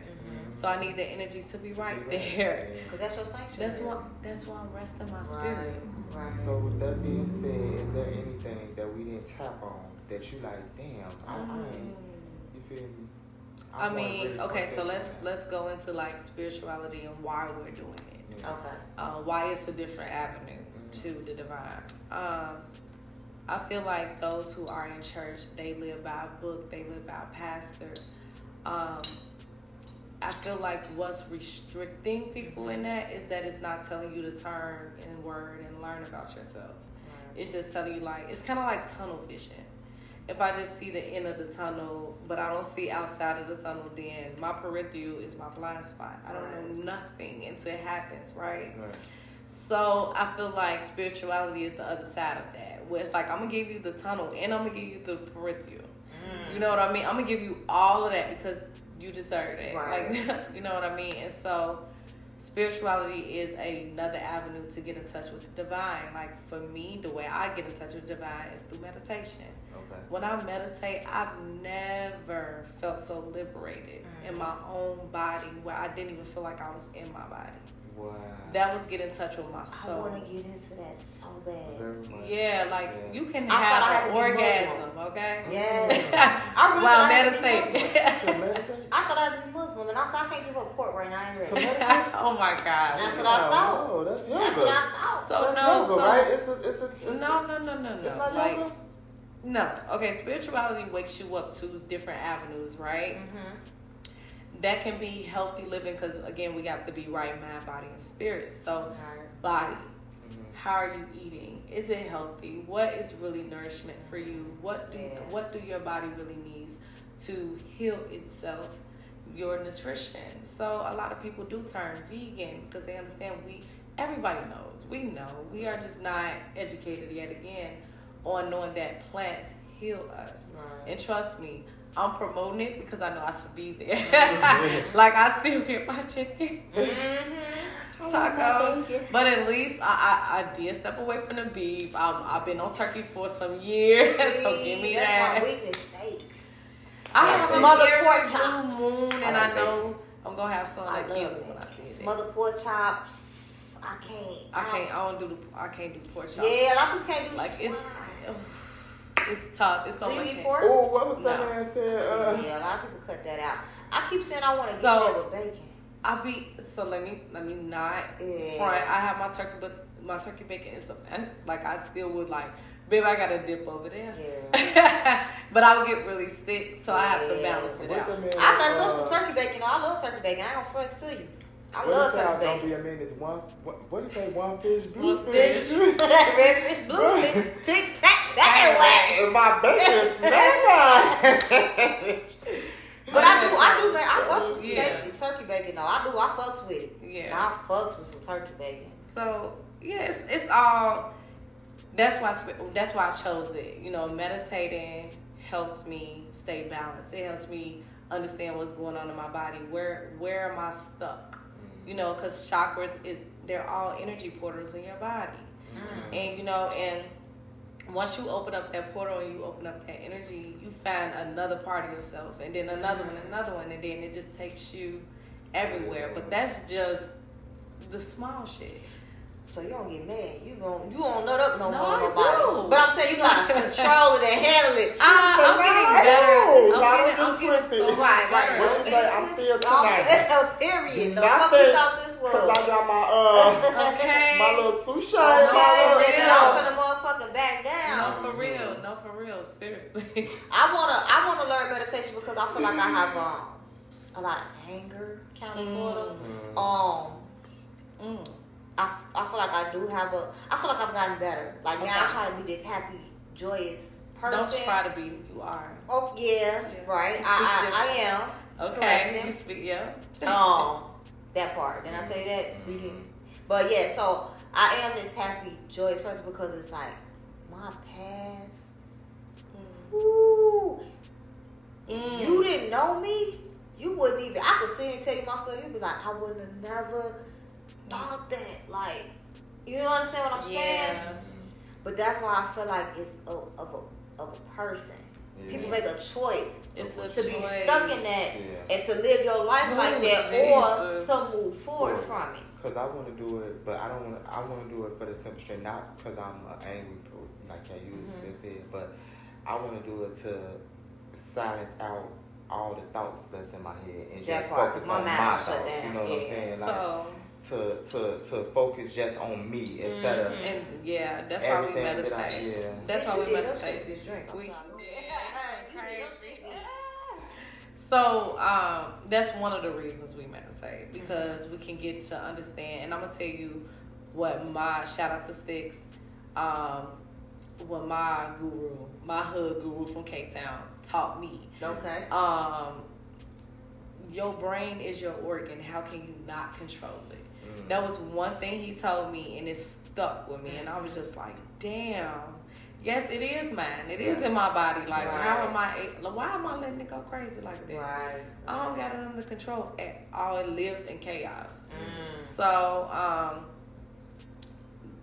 So I need the energy to be right there. Because that's your sanctuary. That's why I'm resting my spirit. Right. So with that being said, is there anything that we didn't tap on that you like? Damn, I ain't. You feel me? I mean, okay. So let's go into like spirituality and why we're doing it. Yeah. Okay. Why it's a different avenue to the divine. I feel like those who are in church, they live by a book, they live by a pastor. I feel like what's restricting people in that is that it's not telling you to turn in word and learn about yourself. It's just telling you like, it's kind of like tunnel vision. If I just see the end of the tunnel, but I don't see outside of the tunnel, then my peripheral is my blind spot. I don't know nothing until it happens, right? So I feel like spirituality is the other side of that, where it's like I'm gonna give you the tunnel and I'm gonna give you the peripheral. You know what I mean? I'm gonna give you all of that because you deserve it. Right. Like, you know what I mean? And so spirituality is another avenue to get in touch with the divine. Like for me, the way I get in touch with the divine is through meditation. Okay. When I meditate, I've never felt so liberated in my own body where I didn't even feel like I was in my body. Wow. That was get in touch with my I soul. want to get into that so bad. Very much. Yeah, like Yes. you can I thought I had have to an be orgasm, Muslim. okay? Yes. I really While thought I had to be meditating. To meditate? I thought I had to be Muslim, and I said I can't give up pork right now. I ain't To ready. meditate? Oh my God. That's what I thought. Oh, that's yoga. That's what I thought. So That's no, yoga, so right? It's no. It's not Like, yoga? no. Okay, spirituality wakes you up to different avenues, right? Mm-hmm. That can be healthy living because again, we got to be right mind, body, and spirit. So, body. How are you eating? Is it healthy? What is really nourishment for you? What do your body really needs to heal itself? Your nutrition. So a lot of people do turn vegan because they understand everybody knows. We know. We are just not educated yet again on knowing that plants heal us. Right. And trust me, I'm promoting it because I know I should be there. Like I still get my chicken. Tacos. But at least I did step away from the beef. I've been on turkey for some years. So give me that's that. my weakness, steaks. I Yes, have some smothered every pork blue chops. moon, and I I like know I'm gonna have some I that love kill me it. when I see it. Smothered pork chops. I can't. I can't do pork chops. Yeah, a lot of people can't do Like it's swine. it's tough. It's so Do you much. eat pork? Oh, what was that No. man said? Yeah, a lot of people cut that out. I keep saying I want to get So- that with bacon. Let me not Yeah. front. I have my turkey, but my turkey bacon is a mess. Like I still would like, babe, I got a dip over there. Yeah. But I would get really sick, so I have to Yeah. balance it What out. the man? I mess up some turkey bacon. I love turkey bacon. I ain't gonna flex to you. I What love he say? turkey Don't bacon. be a man. It's one. What do you say? One fish, blue One fish. fish. Red fish, blue fish, tic tac, that way. And my bacon smell. But I do, man. I fucks with some Yeah. turkey bacon though. I fucks with it. Yeah. I fucks with some turkey bacon. So yeah, it's all. That's why I chose it. You know, meditating helps me stay balanced. It helps me understand what's going on in my body. Where am I stuck? You know, because chakras they're all energy portals in your body, and you know, and once you open up that portal and you open up that energy, you find another part of yourself, and then another one, and then it just takes you everywhere. But that's just the small shit. So you don't get mad. You don't nut up no No, more on I nobody. do. But I'm saying you know how to control it and handle it. I'm getting better. I'm getting so Right. better. What you say? I'm still tonight. Period. No, Nothing. fuck you thought this was. Cause I got my Okay. my little sushi. Okay, my then little, I'm finna motherfucking back down. No, for real. Seriously. I wanna learn meditation because I feel like I have a lot of anger, kind of sort of. I feel like I do have I feel like I've gotten better. Like now I try to be this happy, joyous person. Don't try to be. You are. Oh yeah, right. You speak I am. Okay. Correction. You speak. Yeah. That part. Didn't I say that? Speaking. But yeah, so I am this happy, joyous person because it's like my past. Ooh. If you didn't know me, you wouldn't even. I could sit and tell you my story. You'd be like, I wouldn't have never thought that. Like, you understand what I'm saying? But that's why I feel like it's of a person. Yeah. People make a choice It's a to be choice. stuck in that Yeah. and to live your life like that, Jesus. or to move forward from it. Cause I want to do it, but I don't want to. I want to do it for the simple straight, not because I'm angry, like you said, but I want to do it to silence out all the thoughts that's in my head and That just part, focus 'cause my on mind my will shut thoughts. down. You know what I'm Yeah. saying? Like So, to focus just on me instead of and yeah, that's why we everything that I meditate. yeah. That's why we meditate. This drink. I'm We sorry. did. You did your shit. So that's one of the reasons we meditate, because we can get to understand. And I'm gonna tell you what my shout out to Sticks, what my guru, my hood guru from Cape Town taught me. Okay. Your brain is your organ. How can you not control it? That was one thing he told me, and it stuck with me. And I was just like, damn. Yes, it is mine. It is in my body. Like, why am I letting it go crazy like that? Right. I don't got it under control at all. It lives in chaos. So,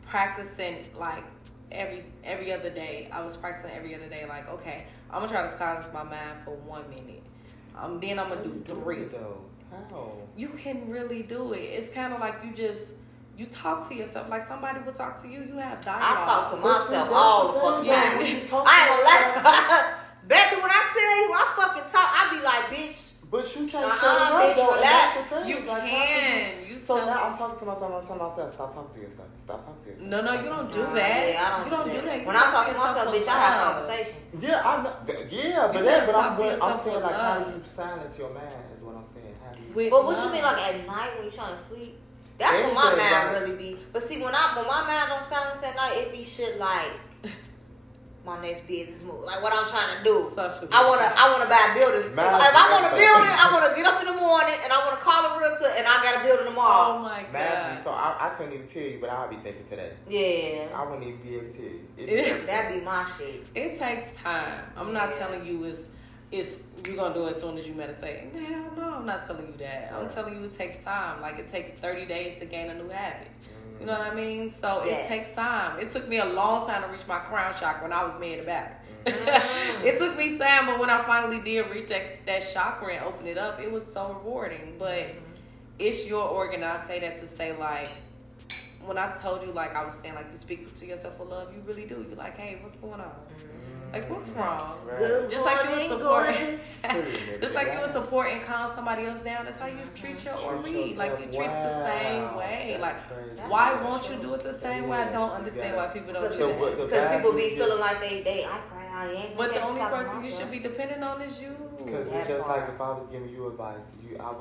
practicing like every other day. I was practicing every other day. Like, okay, I'm gonna try to silence my mind for 1 minute. Then I'm gonna do 3. How? You can really do it. It's kind of like you talk to yourself like somebody would talk to you. You have dialogue. I talk to myself all the fucking Yeah. time. I ain't gonna lie. Baby, when I tell you I fucking talk, I be like, bitch. But you can't shut it up, bitch, though. and relax. that's the thing. You Like, can. So now I'm talking to myself. I'm telling myself, stop talking to yourself. Stop talking to yourself. No, Stop you don't talking do to that. Yeah, I don't You don't do do that. When I talk to myself, bitch, I have conversations. Yeah, I know. Yeah, but You that, gotta but talk to I'm yourself saying with like, how love. do you silence your mind? Is what I'm saying. How do you? With- But what you mean, like at night when you trying to sleep? That's when my Everything, mind right. really be. But see, when my mind don't silence at night, it be shit like my next business move, like what I'm trying to do. I wanna buy a building. If I want a building, I wanna get up in the morning and I wanna call a realtor and I got a building Oh tomorrow. my Massively. god. So I couldn't even tell you, but I'll be thinking today. Yeah, I wouldn't even be able to tell you. that be my shit. It takes time. I'm not Yeah. telling you it's you're gonna do it as soon as you meditate. Hell no, I'm not telling you that. I'm Right. telling you it takes time. Like it takes 30 days to gain a new habit. You know what I mean? So Yes. it takes time. It took me a long time to reach my crown chakra when I was mad about it. It took me time, but when I finally did reach that chakra and open it up, it was so rewarding. But it's your organ. I say that to say, like, when I told you, like, I was saying, like, you speak to yourself with love, you really do. You're like, hey, what's going on? Like, what's wrong? Right. Good Just like you morning, would support, gorgeous. just like you would support and calm somebody else down. That's how you treat your organ. Like you treat it the same way. Like, why won't you do it the same way? I don't understand why people don't do that. Because people be feeling like they I'm crying. I ain't But the gonna only talk to person you myself. should be dependent on is you. Because That it's just part. like if I was giving you advice, I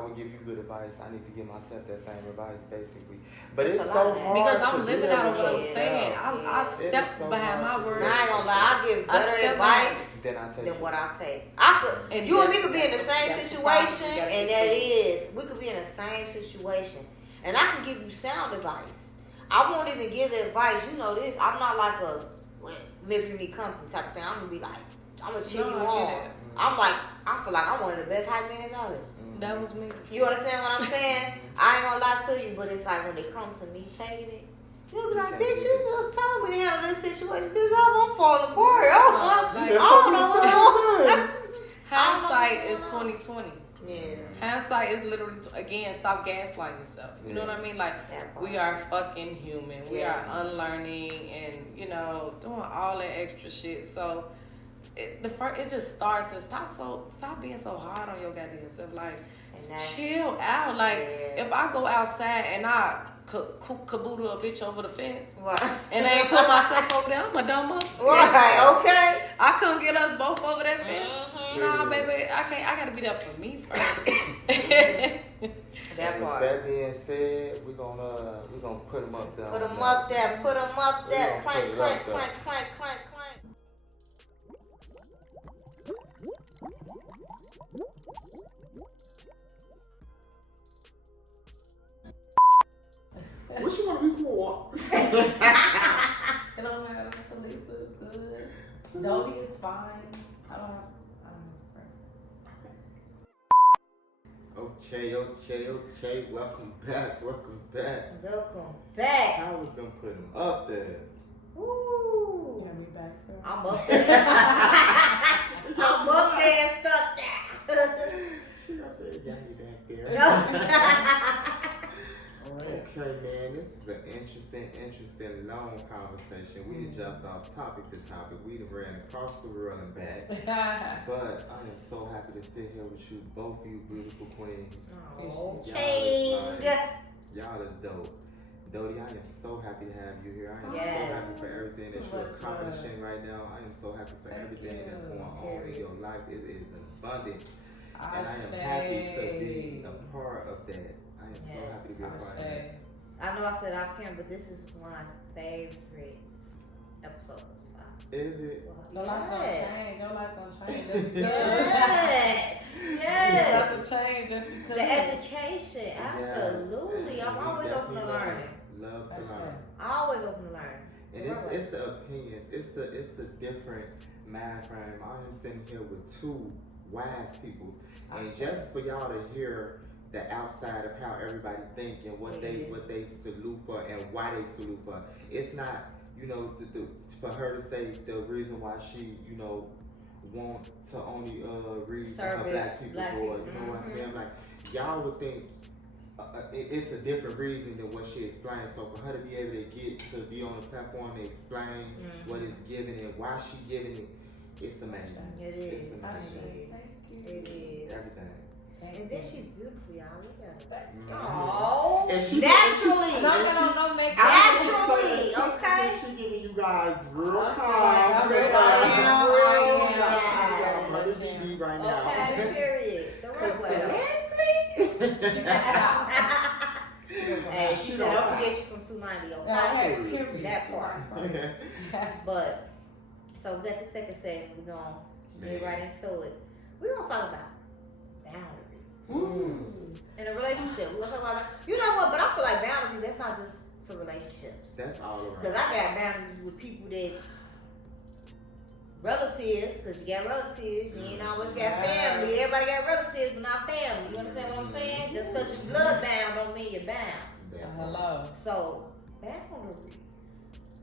would give you good advice. I need to give myself that same advice, basically. But It's it's a so lot, man. hard Because to I'm do living that out of with what I'm yourself. saying. I It step is so behind hard my to words. do. I ain't gonna lie, I give I better step advice Then I take than it. what I take. I could, And you and me that's- could be in the that's same the problem. situation, You gotta and get that to it. is, we could be in the same situation, and I can give you sound advice. I won't even give advice. You know this. I'm not like a misery me company type of thing. I'm gonna be like, I'm gonna chill No, you I on. get it. I'm like, I feel like I'm one of the best hype mans out here. That was me. You understand what I'm saying? I ain't gonna lie to you, but it's like when it comes to me taking it, you'll be like, bitch, you just told me to handle this situation. Bitch, I'm falling apart. I don't know what's going on. Hindsight is 2020. Yeah. Hindsight is literally again, stop gaslighting yourself. You know what I mean? Like That part. we are fucking human. We Yeah. are unlearning and doing all that extra shit. So it just starts and stop being so hard on your goddamn self. Like And that's- chill out. Like yeah. if I go outside and I caboodle a bitch over the fence Right. and I ain't put myself over there, I'm a dumb motherfucker. Right, okay. I couldn't get us both over that fence. Mhm. Nah, baby, I can't. I gotta be there for me first. That With part. that being said, we're gonna put them up there. Put them up there, put them up there. We gonna Clank, put it clank, up there. clank, clank, clank, clank. What you want to record? It don't matter. Salisa is good. Dolly is fine. I don't know. Okay. Welcome back. Welcome back. How was gonna put them up there? Woo. Get me back there. I'm up there. I'm up there and stuck there. Shit, I said, yeah, you back there. Okay, man, this is an interesting, long conversation. We done jumped off topic to topic. We done ran across the world and back. But I am so happy to sit here with you, both you beautiful queens. Okay. Y'all is dope. Dodie, I am so happy to have you here. I am so Yes. happy for everything that So you're much accomplishing right now. I am so happy for Thank everything that's you. going on in your life. It is abundant. I And I am happy to be a part of that. I am so Yes. happy to be a part of that. I know I said off camera, but this is my favorite episode was fire. Is it? Don't like gonna change. Don't like gonna change. Just because. Yes. Yes. You have to change just because. The education, absolutely. Yes. I'm always open to learning. Love to That's learn. right. I'm always open to learning. And it's the opinions, it's the different mind frame. I am sitting here with two wise peoples, and just for y'all to hear the outside of how everybody think and what they salute for and why they salute for. It's not, you know, for her to say the reason why she, you know, want to only read for her black people, or you know what I mean. Like y'all would think. It's a different reason than what she explained. So for her to be able to get to be on the platform and explain what it's giving and why she giving it, it's amazing. It is. It's amazing. It is. Everything. And then she's beautiful, y'all. Look at her. Mhm. Oh, And she- naturally. No makeup. Naturally, okay. She giving you guys real Okay, calm. I'm Because real she got Mother calm. DD right now. Okay, period. The right way. Hey, she said, don't forget she's from 290, okay? Period. That part. But, so we got the second segment. We're going to get right into it. We're going to talk about boundaries. In a relationship. We're going to talk about, you know what, but I feel like boundaries, that's not just to relationships. That's all around. Because I got boundaries with people that's relatives, because you got relatives, you ain't always got family. Everybody got relatives, but not family. You understand what I'm saying? Just because you're blood bound don't mean you're bound. Hello. So, boundaries.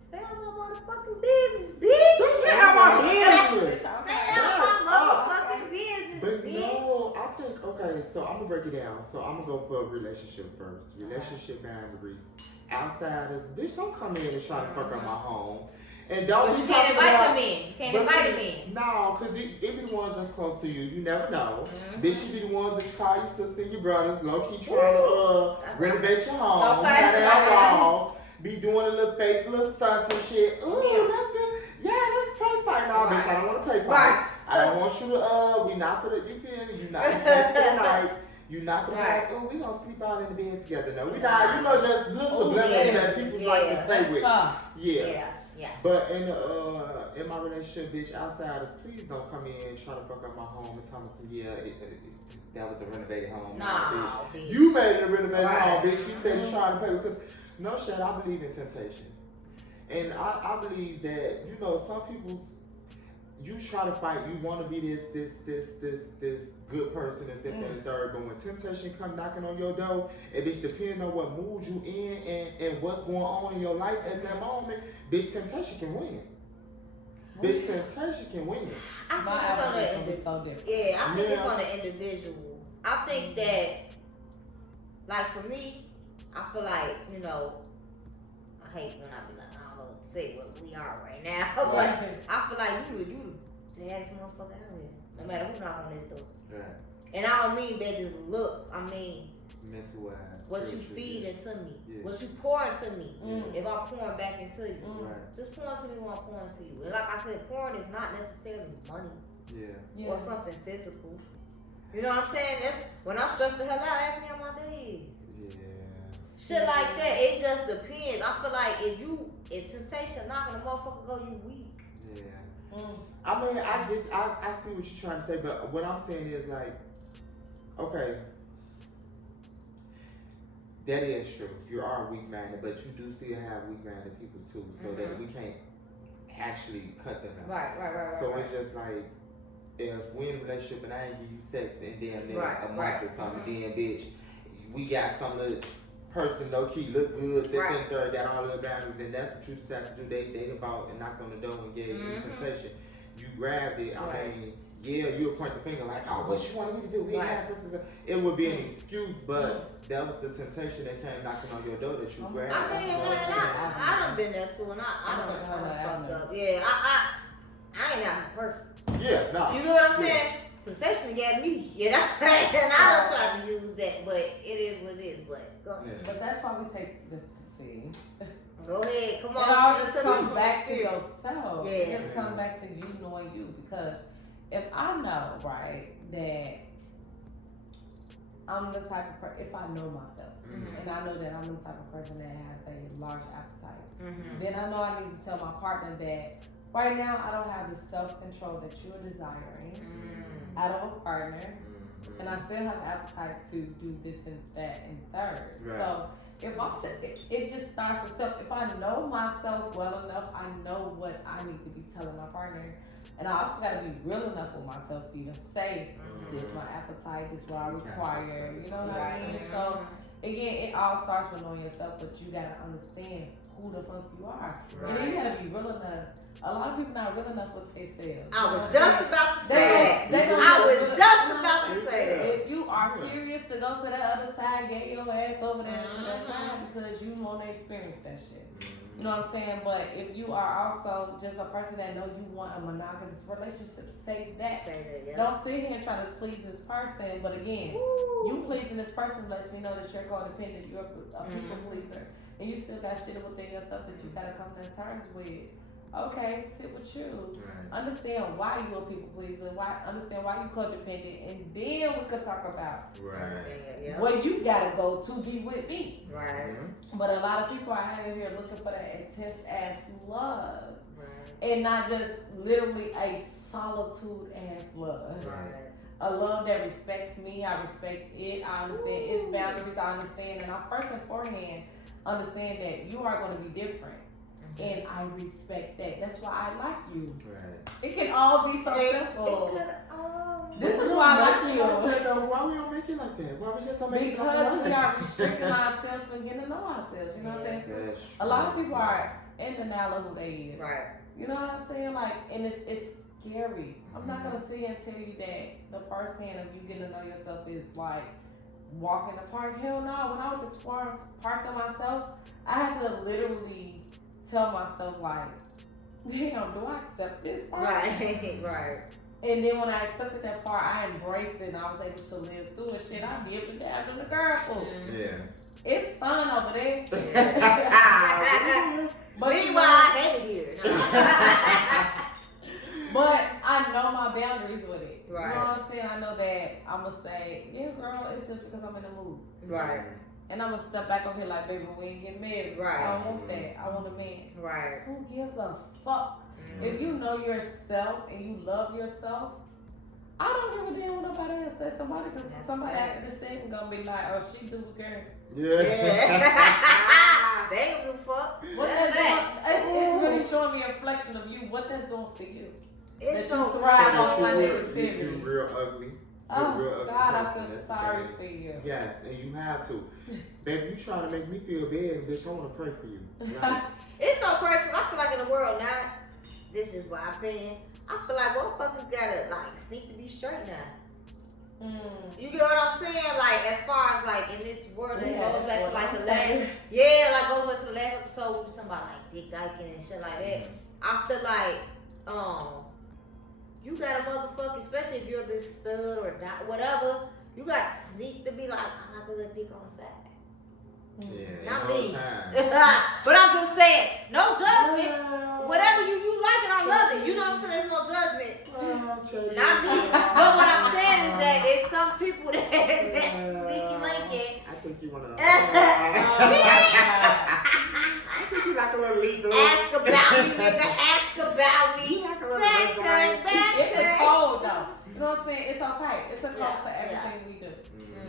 Stay out my motherfucking business, bitch. Stay out my business. Stay out my motherfucking business, But bitch. no, I think, okay, so I'm gonna break it down. So I'm gonna go for a relationship first. Relationship boundaries. Outsiders, bitch, don't come in and try to fuck up my home. And don't But be you can't talking invite about, them in. You can't but invite see, them in. No, because it be the ones that's close to you. You never know. Bitch, you be the ones that you call your sister and your brothers, low key trying to That's renovate your home, Okay. tear down walls, be doing a little fake little stunts and shit. Ooh, let's play fight. No, bitch, I don't want to play fight. Right. I don't want you to, we not for the, you feel me? You not for the night. You not gonna Right. be like, oh, we gonna sleep out in the bed together. No, we not. You know, just little subliminals that people like to play with. Yeah. But in my relationship, bitch, outsiders, please don't come in and try to fuck up my home and tell me, that was a renovated home. Nah, bitch. bitch. You made it a renovated Right. home, bitch. You said you're trying to play because no shit, I believe in temptation. And I believe that, you know, some people's, you try to fight, you want to be this good person and this and third, but when temptation come knocking on your door, and bitch, depending on what mood you in and what's going on in your life at that moment, bitch, temptation can win. Bitch, temptation can win. I My think it's on outlook the will be so different. Yeah, I think it's Yeah. on the individual. I think that, like for me, I feel like, you know, I hate when I be like, I don't know what to say what we are right now, but I feel like you the baddest motherfucker out here. No matter who knock on this door. Right. And I don't mean that just looks. I mean Mental wise. what you feed into me, Yeah. what you pour into me. Mm. If I'm pouring back into you, Right. just pour into me when I'm pouring into you. And like I said, pouring is not necessarily money Yeah. or something physical. You know what I'm saying? That's when I'm stressed the hell out. Ask me how my day is. Yeah. Shit like that. It just depends. I feel like if temptation knocking a motherfucker go, you weak. Yeah. Mm. I mean, I see what you're trying to say, but what I'm saying is like, okay, that is true. You are weak-minded, but you do still have weak-minded people too, so that we can't actually cut them out. Right. So it's just like, if we in a relationship and I ain't give you sex and then Right, a month right. or something, then bitch, we got some little person low key look good, this Right. and third, got all the boundaries, and that's what you decide to do. They about and knocked on the door and gave you temptation. You grabbed it. I Right. mean, yeah, you would point the finger like, oh, what you wanted me to do? We Right. had this. It would be an excuse, but that was the temptation that came knocking on your door that you grabbed. I mean, I done been there too, and I done fucked up. Yeah, I ain't not perfect. Yeah, no. You know what I'm saying? Temptation got me, you know, and I don't try to use that, but it is what it is. But go ahead. But that's why we take this to see. Go ahead, come It all on. just spit to me comes from back the to spirit. yourself. Yeah. It just comes back to you knowing you. Because if I know, right, that I'm the type of person, if I know myself, Mhm. and I know that I'm the type of person that has a large appetite, Mhm. Then I know I need to tell my partner that right now I don't have the self-control that you're desiring out of a partner, and I still have appetite to do this and that and third. Right. So if it just starts with self. If I know myself well enough, I know what I need to be telling my partner. And I also gotta be real enough with myself to even say, this is my appetite, this is what I require, you know what I mean? So again, it all starts with knowing yourself, but you gotta understand who the fuck you are. And then you gotta be real enough. A lot of people not real enough with themselves. I was just about to say that. I was just about to say that. If you are curious to go to that other side, get your ass over there to that side because you want to experience that shit. You know what I'm saying? But if you are also just a person that know you want a monogamous relationship, say that. Don't sit here and try to please this person. But again, you pleasing this person lets me know that you're codependent, you're a people pleaser. And you still got shit within yourself that you gotta come to terms with. Okay, sit with you. Understand why you a people pleaser. Understand why you codependent, and then we could talk about where you gotta go to be with me. Right. But a lot of people are out here looking for that intense ass love, and not just literally a solitude ass love. Right. A love that respects me. I respect it. I understand its boundaries. I understand, and I first and forehand understand that you are going to be different. And I respect that. That's why I like you. Right. It can all be so simple. This is Why why I like you. Why we don't make it like that? Why we just don't make it like Because that? we are restricting ourselves from getting to know ourselves. You know what I'm saying? A lot of people are in denial of who they is. Right. You know what I'm saying? Like, and it's scary. I'm not gonna sit and tell you that the first hand of you getting to know yourself is like walking the park. Hell no. When I was exploring parts of myself, I had to literally tell myself like, damn, do I accept this part? Right. And then when I accepted that part, I embraced it and I was able to live through it. Shit, I did the dab in the girl food. Yeah. It's fun over there. But Meanwhile, I hate it here. But I know my boundaries with it. Right. You know what I'm saying? I know that I'm going to say, yeah, girl, it's just because I'm in the mood. Right. And I'm going to step back over here like, baby, we ain't getting married. Right. I don't want that. I want a man. Right. Who gives a fuck? If you know yourself and you love yourself, I don't give a damn what nobody else says. Somebody after the shit gonna be like, oh, she do girl. Yeah. They ain't give a fuck. It's really showing me a reflection of you, what that's doing for you. It's That so you thrive on my you negativity. real ugly. Oh, real ugly God, I person. feel That's sorry okay. for you. Yes, and you have to. Baby, you trying to make me feel bad, bitch. I want to pray for you. Right? It's so crazy 'cause I feel like in the world now, this is my opinion. I feel like motherfuckers gotta like sneak to be straight now. You get what I'm saying? Like as far as like in this world, it goes back to like the last, goes back to the last episode we were talking about like dick diking and shit like that. I feel like you gotta motherfucker, especially if you're this stud or not, whatever, you gotta sneak to be like, I like a little dick on the side. Yeah, Not no me. time. But I'm just saying, no judgment. Whatever you like it, I love it. You know what I'm saying? There's no judgment. Okay. Not me. But what I'm saying is that it's some people that sneaky linking. I think you want to. I think you like a little legal. Ask about me, nigga. Ask about me. It's a code though. You know what I'm saying? It's okay. It's a code for everything we do.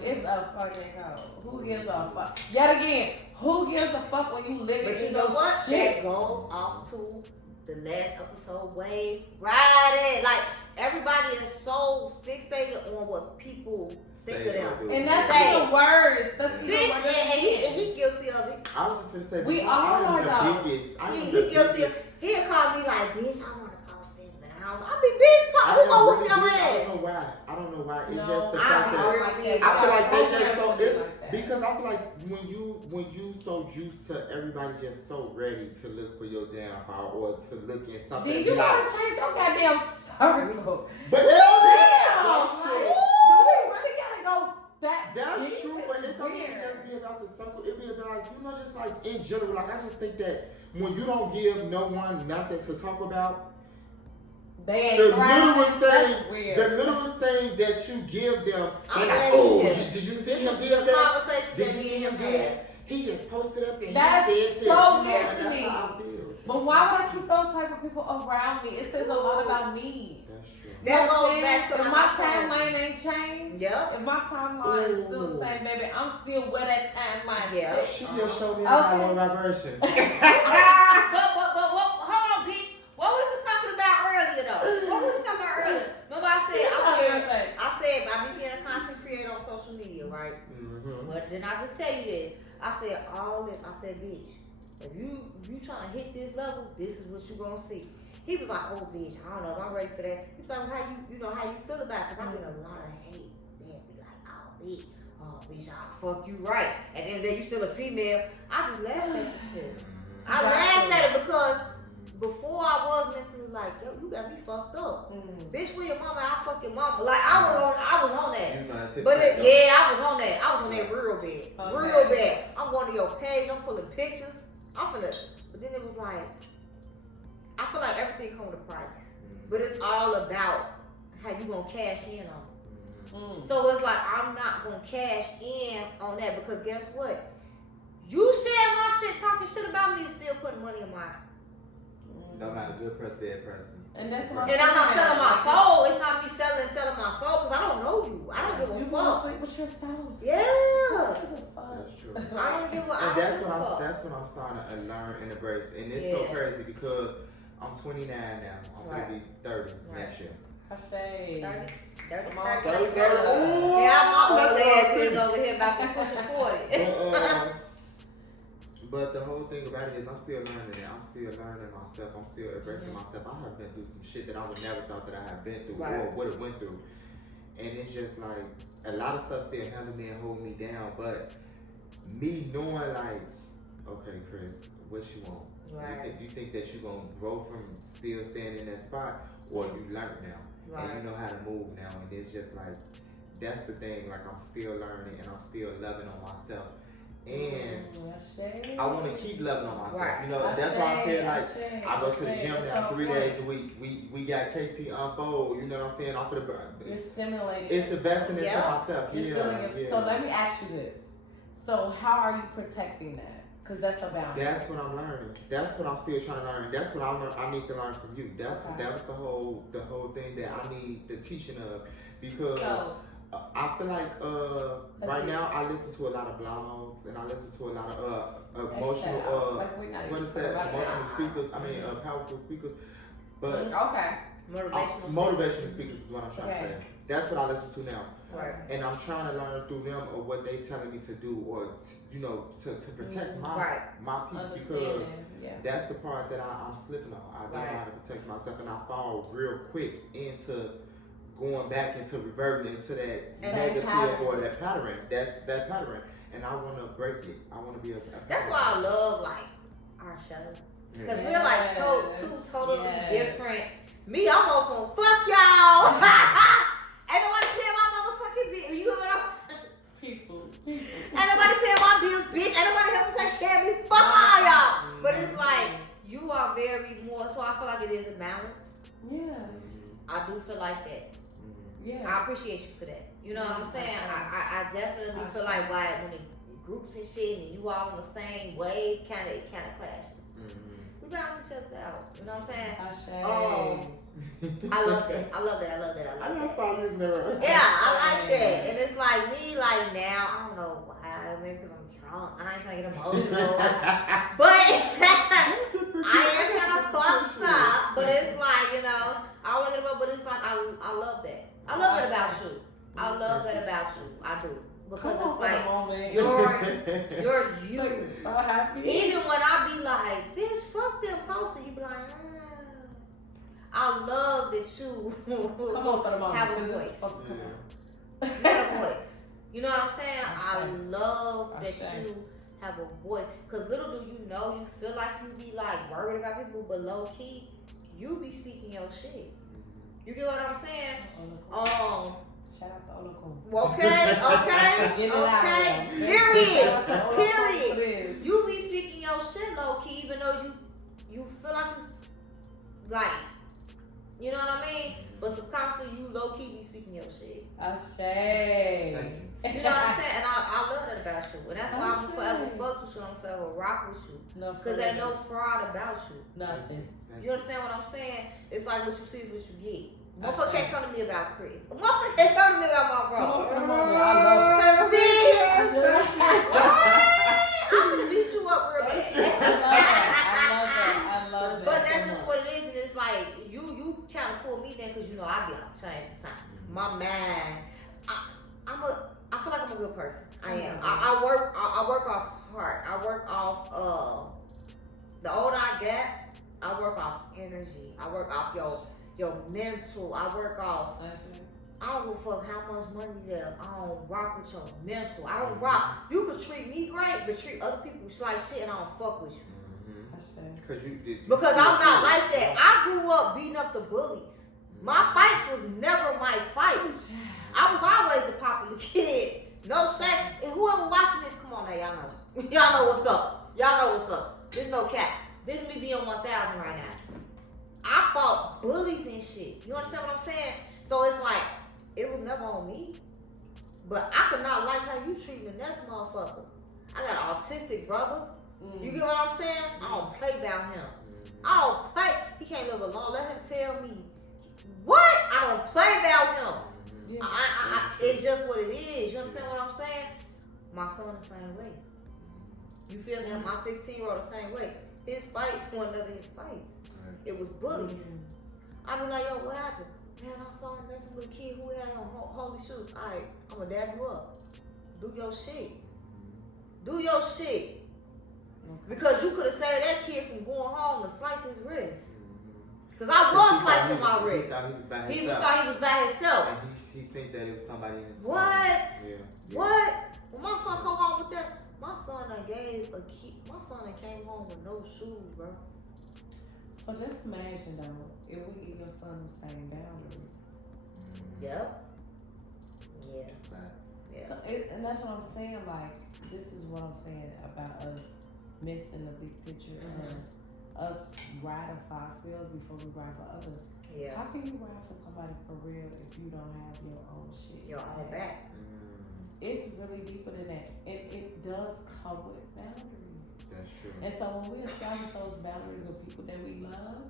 It's a fucking code. Who gives a fuck? Yet again, who gives a fuck when you live But in you know your what? shit? That goes off to the last episode way right in. Like everybody is so fixated on what people think of them. And that's Say, the words. That's the bitch, words. and he guilty of it. I was just gonna say, We bitch, all I am are, the biggest. I am He the guilty biggest. of. He'll call me like, bitch, I want to post this, but I don't know. I mean, bitch, who gonna whoop your I ass? don't know why. I don't know why. It's No, just the I fact be that real I feel like they Yeah, just so programs it's like that. because I feel like when you so used to everybody just so ready to look for your downfall or to look at something. Then and you be like, gotta change your goddamn circle. but Damn! that's Like, true. do we really gotta go that That's deep? true, but it don't even Weird. just be about the circle. It be about like, you know, just like in general. Like I just think that when you don't give no one nothing to talk about, They ain't the thriving. littlest That's thing, weird. the littlest thing that you give them, I'm and glad like, you oh, did. did you see This him is did the that? conversation Did that you me see and him him do had. that? He just posted up that That's he said this. so You know, weird and to that's me. how I feel. But why would I keep those type of people around me? It says a lot about me. That's true. That goes back to if my timeline ain't changed. Yep. If my timeline is still the same, baby, I'm still where that timeline is. Yeah. She just showed me Okay. my low vibrations. But hold on, bitch. What we was talking about earlier, though? What we was talking about earlier? Remember I said I be being a content creator on social media, right? Mm-hmm. But then I just tell you this. I said all this. I said, bitch, if you trying to hit this level, this is what you gonna see. He was like, oh, bitch, I don't know if I'm ready for that. He was like, how you feel about it? Because I get a lot of hate. They'll be like, oh, bitch, I'll fuck you right. And then you still a female. I just laugh at that shit. I laugh at it because before I was mentally like, yo, you got me fucked up. Bitch, with your mama, I fuck your mama. Like, I was on that. But I was on that. I was on that real bad. Okay. Real bad. I'm going to your page. I'm pulling pictures. But then it was like, I feel like everything comes with a price. But it's all about how you gonna cash in on it. So it's like, I'm not gonna cash in on that because guess what? You share my shit, talking shit about me, still putting money in my. Don't matter, good person, bad person. And that's what And I'm not selling my soul. It's not me selling my soul because I don't know you. I don't give a you fuck. sleep with yourself. Yeah. That's true. I don't give a fuck. And that's what I'm starting to learn and embrace. And it's so crazy because I'm 29 now. I'm gonna be 30 next year. 30. Ooh. Yeah, my old ass is over here about to push 40. But the whole thing about it is I'm still learning it. I'm still learning myself. I'm still embracing myself. I have been through some shit that I would never thought that I had been through or would have went through. And it's just like a lot of stuff still handle me and hold me down. But me knowing like, okay, Chris, what you want? Right. You think that you're going to grow from still staying in that spot or you learn now. Right. And you know how to move now. And it's just like, that's the thing. Like I'm still learning and I'm still loving on myself. And I want to keep loving on myself. Right. You know, that's why I feel like I go to the gym now 3 days a week. We got KC Unfold, you know what I'm saying? Off of the You're stimulating. It's investing into myself. So let me ask you this. So how are you protecting that? Because that's a boundary. That's what I'm learning. That's what I'm still trying to learn. That's what I need to learn from you. That was the whole thing that I need the teaching of because I feel like right now I listen to a lot of blogs and I listen to a lot of emotional emotional speakers. I mean powerful speakers. But motivational speakers is what I'm trying to say. That's what I listen to now. Right. And I'm trying to learn through them of what they telling me to do or to protect my peace because that's the part that I'm slipping on. I don't know how to protect myself and I fall real quick into going back into reverting into that negative or that pattern. That's that pattern. And I want to break it. I want to be a that's why I love like our show. Because we're like two totally different. Me, I'm also fuck y'all. Ain't nobody paying my motherfucking bill. You know what I'm People. Ain't nobody paying my bills, bitch. Ain't nobody help me take care of me. Fuck all y'all. But it's like, you are very more, so I feel like it is a balance. Yeah. I do feel like that. Yeah. I appreciate you for that. You know what I'm saying? I definitely feel like when the groups and shit and you all on the same wave, kind of clashes. We balance each other out. You know what I'm saying? I love that. I love that. I just start using it. Yeah, I like that. And it's like me, like now, I don't know why, maybe because I'm drunk. I ain't trying to get emotional. But I am kind of fucked up. But it's like, you know, I want to get emotional, but it's like, I love that. I love that about you. I love that about you. I do. Because it's like, you're you. So happy. Even when I be like, bitch, fuck them posting, you be like, I love that you have a voice. You have a voice. You know what I'm saying? I love that you have a voice. Because little do you know, you feel like you be like worried about people, but low key, you be speaking your shit. You get what I'm saying? Shout out to Olakun. Okay. Period. You be speaking your shit low key, even though you feel like, you know what I mean? But subconsciously, you low key be speaking your shit. Ashay. Thank you. You know what I'm saying? And I love that about you. And that's why I'm forever fuck with you. I'm forever rock with you. Because ain't no fraud about you. Nothing. You understand what I'm saying? It's like what you see is what you get. Motherfucker can't come to me about Chris. Motherfucker can't come to me about my bro. I love it. Cause bitch, I'm gonna beat you up real bad. I love that. But that's just what it is, and it's like you kind of pull me then because you know I be on change from time. My mind, I feel like I'm a good person. I am. I work off heart. I work off the older I get, I work off energy. I work off your mental. I work off. I don't give a fuck how much money there. I don't rock with your mental. I don't rock. You can treat me great, but treat other people like shit, and I don't fuck with you. Because I'm not like that. I grew up beating up the bullies. My fight was never my fight. I was always the popular kid. No shame. And whoever watching this, come on now, y'all know. Y'all know what's up. Y'all know what's up. There's no cap. This me being 1,000 right now. I fought bullies and shit. You understand what I'm saying? So it's like, it was never on me. But I could not like how you treating the next motherfucker. I got an autistic brother. You get what I'm saying? I don't play about him. I don't play. He can't live alone. Let him tell me. What? I don't play about him. It's just what it is. You understand what I'm saying? My son the same way. You feel me? My 16-year-old the same way. His fights were never his fights. It was bullies. I be like, yo, what happened? Man, I saw him messing with a kid who had on holy shoes. Alright, I'm gonna dab you up. Do your shit. Do your shit. Because you could have saved that kid from going home to slice his wrist. Because I was slicing my wrist. He thought he was by himself. And he think that it was somebody in his What? Yeah. What? When my son come home with that, my son done gave a kid. My son done came home with no shoes, bro. So just imagine though, if we give your son the same boundaries. Yep. Yeah. Yeah. So and that's what I'm saying. Like, this is what I'm saying about us missing the big picture and us riding for ourselves before we ride for others. Yeah. How can you ride for somebody for real if you don't have your own shit? Your own back. It's really deeper than that. It does come with boundaries. That's true. And so when we establish those boundaries with people that we love,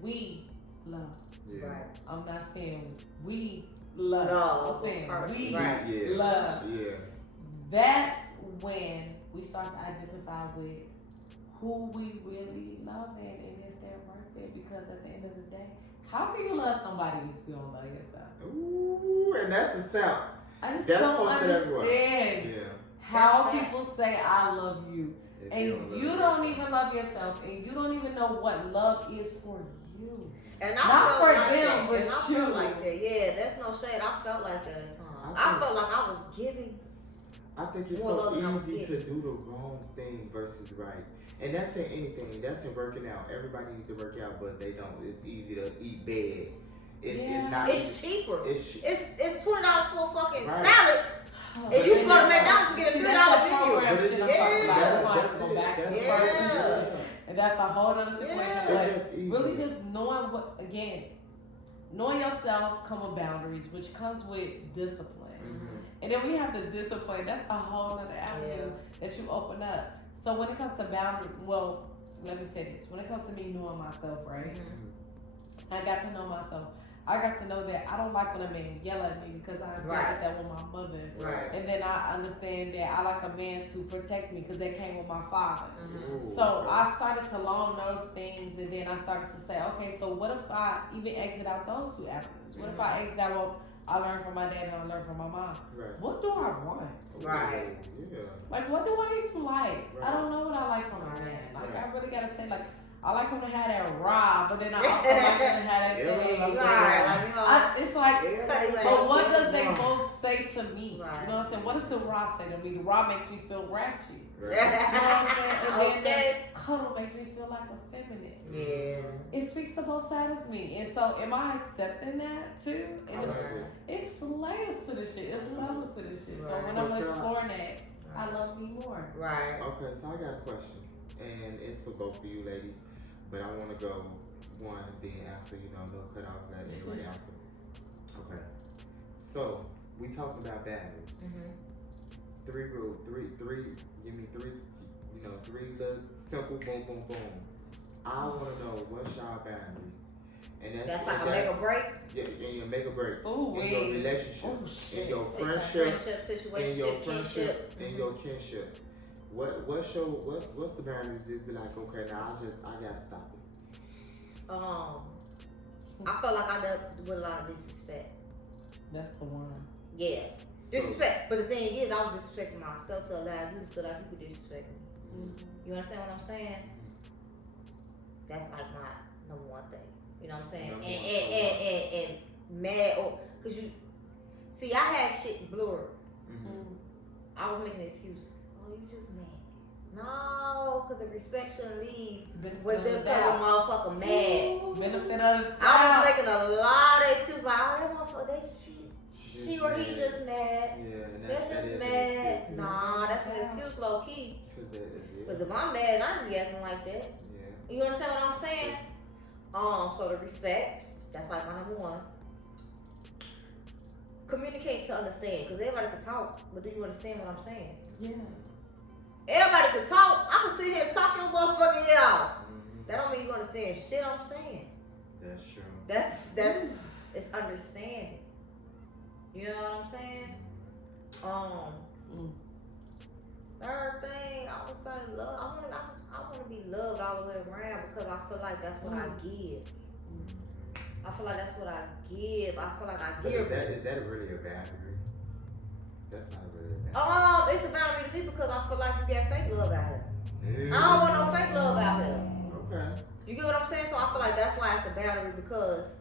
we love. Yeah. Right. I'm not saying we love. No, I'm saying we right. love. Yeah. That's when we start to identify with who we really love and if they're worth it. Because at the end of the day, how can you love somebody if you don't love yourself? Ooh, and that's the step. I just That's don't supposed to everyone. understand Yeah. how That's people say I love you. If And love you don't yourself. even love yourself, and you don't even know what love is for you. And I Not felt for like them, that. but And I you. felt like that. Yeah, that's no shade. I felt like that at times. I felt like I was giving. I think it's More so love than I was easy to getting. do the wrong thing versus right. And that's in anything. That's in working out. Everybody needs to work out, but they don't. It's easy to eat bad. It's not. It's cheaper. It's It's $20 for a fucking Right. salad. And you can go to McDonald's and get a $3 menu. And that's a whole other situation. Yeah. But It's just easy. really just knowing what, again, knowing yourself come with boundaries, which comes with discipline. And then when you have the discipline, that's a whole other avenue that you open up. So when it comes to boundaries, well, let me say this. When it comes to me knowing myself, right? I got to know myself. I got to know that I don't like when a man yell at me because I got that with my mother. Right. And then I understand that I like a man to protect me because that came with my father. Ooh, So okay. I started to learn those things, and then I started to say, okay, so what if I even exit out those two avenues? What if I exit out, well, I learned from my dad and I learned from my mom. Right. What do I want? Right. Yeah. Like, what do I even like? Right. I don't know what I like from a Right. man. Like, Right. I really gotta say, like, I like him to have that raw, but then I also like him to have that Yeah, thing. like Right. Like, you know, It's like, cutting but like- what does they Right. both say to me? Right. You know what I'm saying? What does the raw say to me? The raw makes me feel ratchet. Right. You know what I'm saying? And then Okay. that cuddle makes me feel like effeminate. Yeah. It speaks to both sides of me. And so am I accepting that too? And I it's, like it. it's layers to this shit. It's levels to this shit. So Right. when So I'm can I- exploring that, I love me more. Right. Okay, so I got a question, and it's for both of you ladies, but I want to go one, then answer, no cutoffs, let everybody answer. Okay, so we talking about boundaries. Three rule, three. Give me three. You know, three little simple boom, boom, boom. I want to know what's y'all boundaries, and That's like a make or break. Yeah, in your make or break. Ooh, in your relationship, in your friendship, situation, in your friendship, in your kinship. What's the boundaries? Just be like, okay, now I gotta stop it. I felt like I dealt with a lot of disrespect. That's the one. Yeah. Disrespect. But the thing is, I was disrespecting myself to allow you to feel like you could disrespect me. You understand what I'm saying? That's like my number one thing. You know what I'm saying? And mad or cause you see I had shit blurred. I was making excuses. Oh, you just mad. No, cause the respect shouldn't leave with just cause a motherfucker mad. Benefit of I was making a lot of excuses like, oh, that motherfucker, she or he just mad. Yeah, and They're just mad. Nah, that's an excuse low key. Cause if I'm mad, I ain't be acting like that. Yeah. You understand what I'm saying? So the respect, that's like my number one. Communicate to understand, cause everybody can talk, but do you understand what I'm saying? Yeah. Everybody can talk. I can sit here talking to motherfucking y'all. That don't mean you understand shit I'm saying. That's true. That's it's understanding. You know what I'm saying? Third thing, I would say love. I wanna be loved all the way around because I feel like that's what I give. I feel like that's what I give. I feel like I give. Is that really a boundary? That's not really a boundary. It's a boundary to me because I feel like you get fake love out here. I don't want no fake love out here. Okay. You get what I'm saying? So I feel like that's why it's a boundary because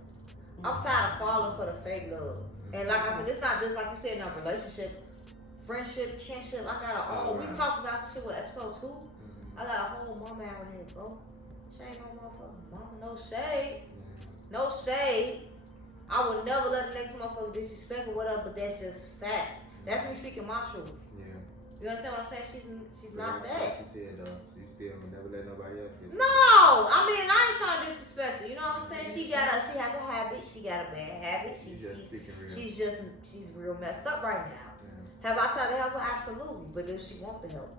I'm tired of falling for the fake love. And like I said, it's not just like you said in our relationship, friendship, kinship. I got a whole. We talked about this shit with episode 2. I got a whole mama out here, bro. She ain't no motherfucking mama. No shade. No shade. I would never let the next motherfucker disrespect or whatever, but that's just facts. That's me speaking my truth. Yeah. You understand what I'm saying? She's not that. Like you said, you still will never let nobody else get. No, I mean I ain't trying to disrespect her. You know what I'm saying? She has a habit. She got a bad habit. She's real messed up right now. Yeah. Have I tried to help her? Absolutely. But does she want the help?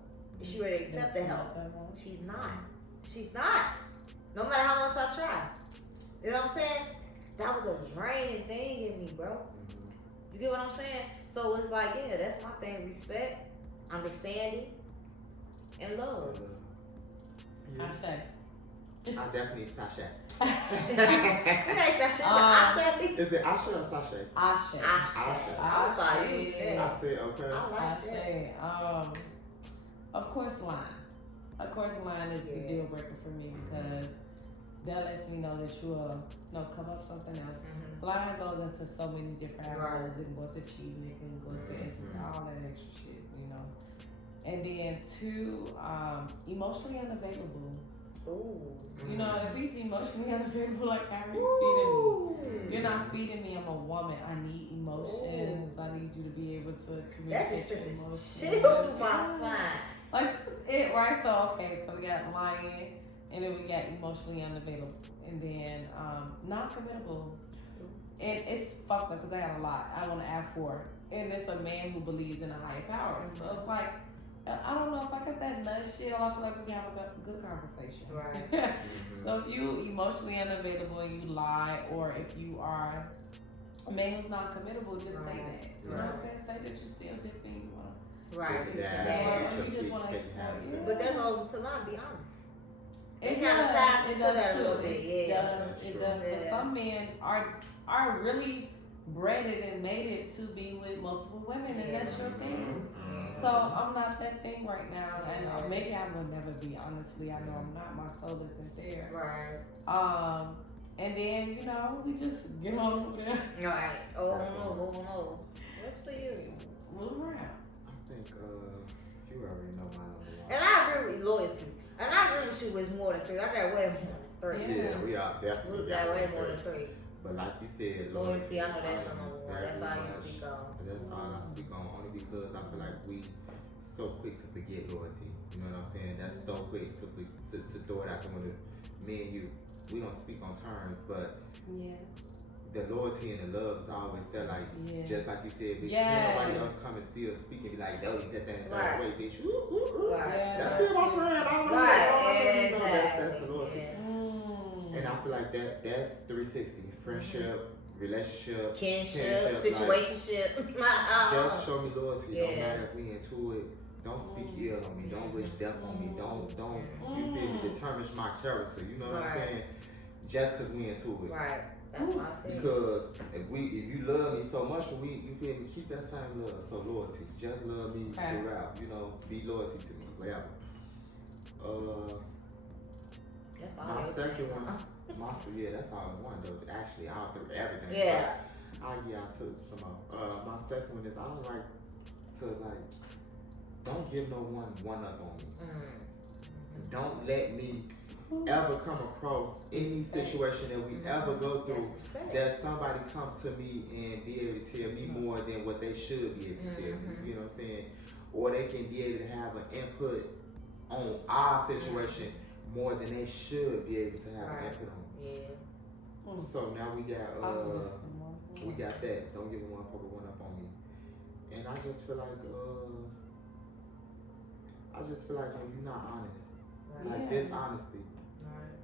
Is she ready to accept the help? She's not. She's not. No matter how much I try. You know what I'm saying? That was a draining thing in me, bro. You get what I'm saying? So it's like, yeah, that's my thing. Respect, understanding, and love. Yeah. Ashe. I definitely Sasha. It ain't Sasha. Ashe. Is it Asha or Sasha? Ashe. I was like, I said okay. I like that. Of course, lying is the deal breaker for me because that lets me know that you come up something else. Lying goes into so many different avenues. It can go to cheating, it can go to all that extra shit, you know. And then 2, emotionally unavailable. Ooh. You know, if he's emotionally unavailable, like how are you feeding me? You're not feeding me. I'm a woman. I need emotions. I need you to be able to communicate. That's just chill through my spine. Like it, right? So okay, so we got lying, and then we got emotionally unavailable, and then non-committable. And it's fucked up because I got a lot I want to ask for, and it's a man who believes in a higher power. So it's like, I don't know if I got that nutshell. I feel like we can have a good conversation. Right. So if you emotionally unavailable and you lie, or if you are a man who's not committable, just say that. You know what I'm saying? Say that you're still dipping. You want to. Right. You just want to explore. Yeah. But that goes into line, be honest. It kind of ties into that a little bit. It does. But some men are really bred and made it to be with multiple women, and that's your thing. So I'm not that thing right now, and maybe I will never be. Honestly, I know I'm not. My soul isn't there. Right. And then we just get on over there. Right. Oh no. What's for you? Move around. I think you already know mine. And I agree with loyalty. And I agree with you. It's more than 3. I got way more than 3. Yeah, we are definitely. We got way more than 3. But like you said, loyalty, I know that's your number one. That's all you speak on. That's all I speak on, only because I feel like we so quick to forget loyalty. You know what I'm saying? That's so quick to throw it out the window. Me and you, we don't speak on terms, but the loyalty and the love is always there. Like, just like you said, bitch, Yes. ain't nobody else come and still speak and be like, yo, that thing, Right. wait, bitch. Woo, woo, woo. Right. That's still my friend. I don't know. Right. That's the loyalty. Yeah. And I feel like that's 360. Friendship, relationship, Kinship, like, situationship. just show me loyalty. Yeah. No matter if we into it. Don't speak ill on me. Don't wish death on me. Don't. You feel me? Determines my character. You know what I'm saying? Just because we into it. Right. That's what I said. Because if you love me so much, you feel me? Keep that same love. So loyalty. Just love me throughout. You know, be loyalty to me. Whatever. That's all. My second one. That's all I want though. Actually, I'll do everything. Yeah. I took some more. My second one is I don't like to don't give no one up on me. Don't let me ever come across any situation that we ever go through that somebody come to me and be able to tell me more than what they should be able to tell me. You know what I'm saying? Or they can be able to have an input on our situation more than they should be able to have an input on. Yeah. So now we got that. Don't give a motherfucker one up on me. And I just feel like when you're not honest, like dishonesty.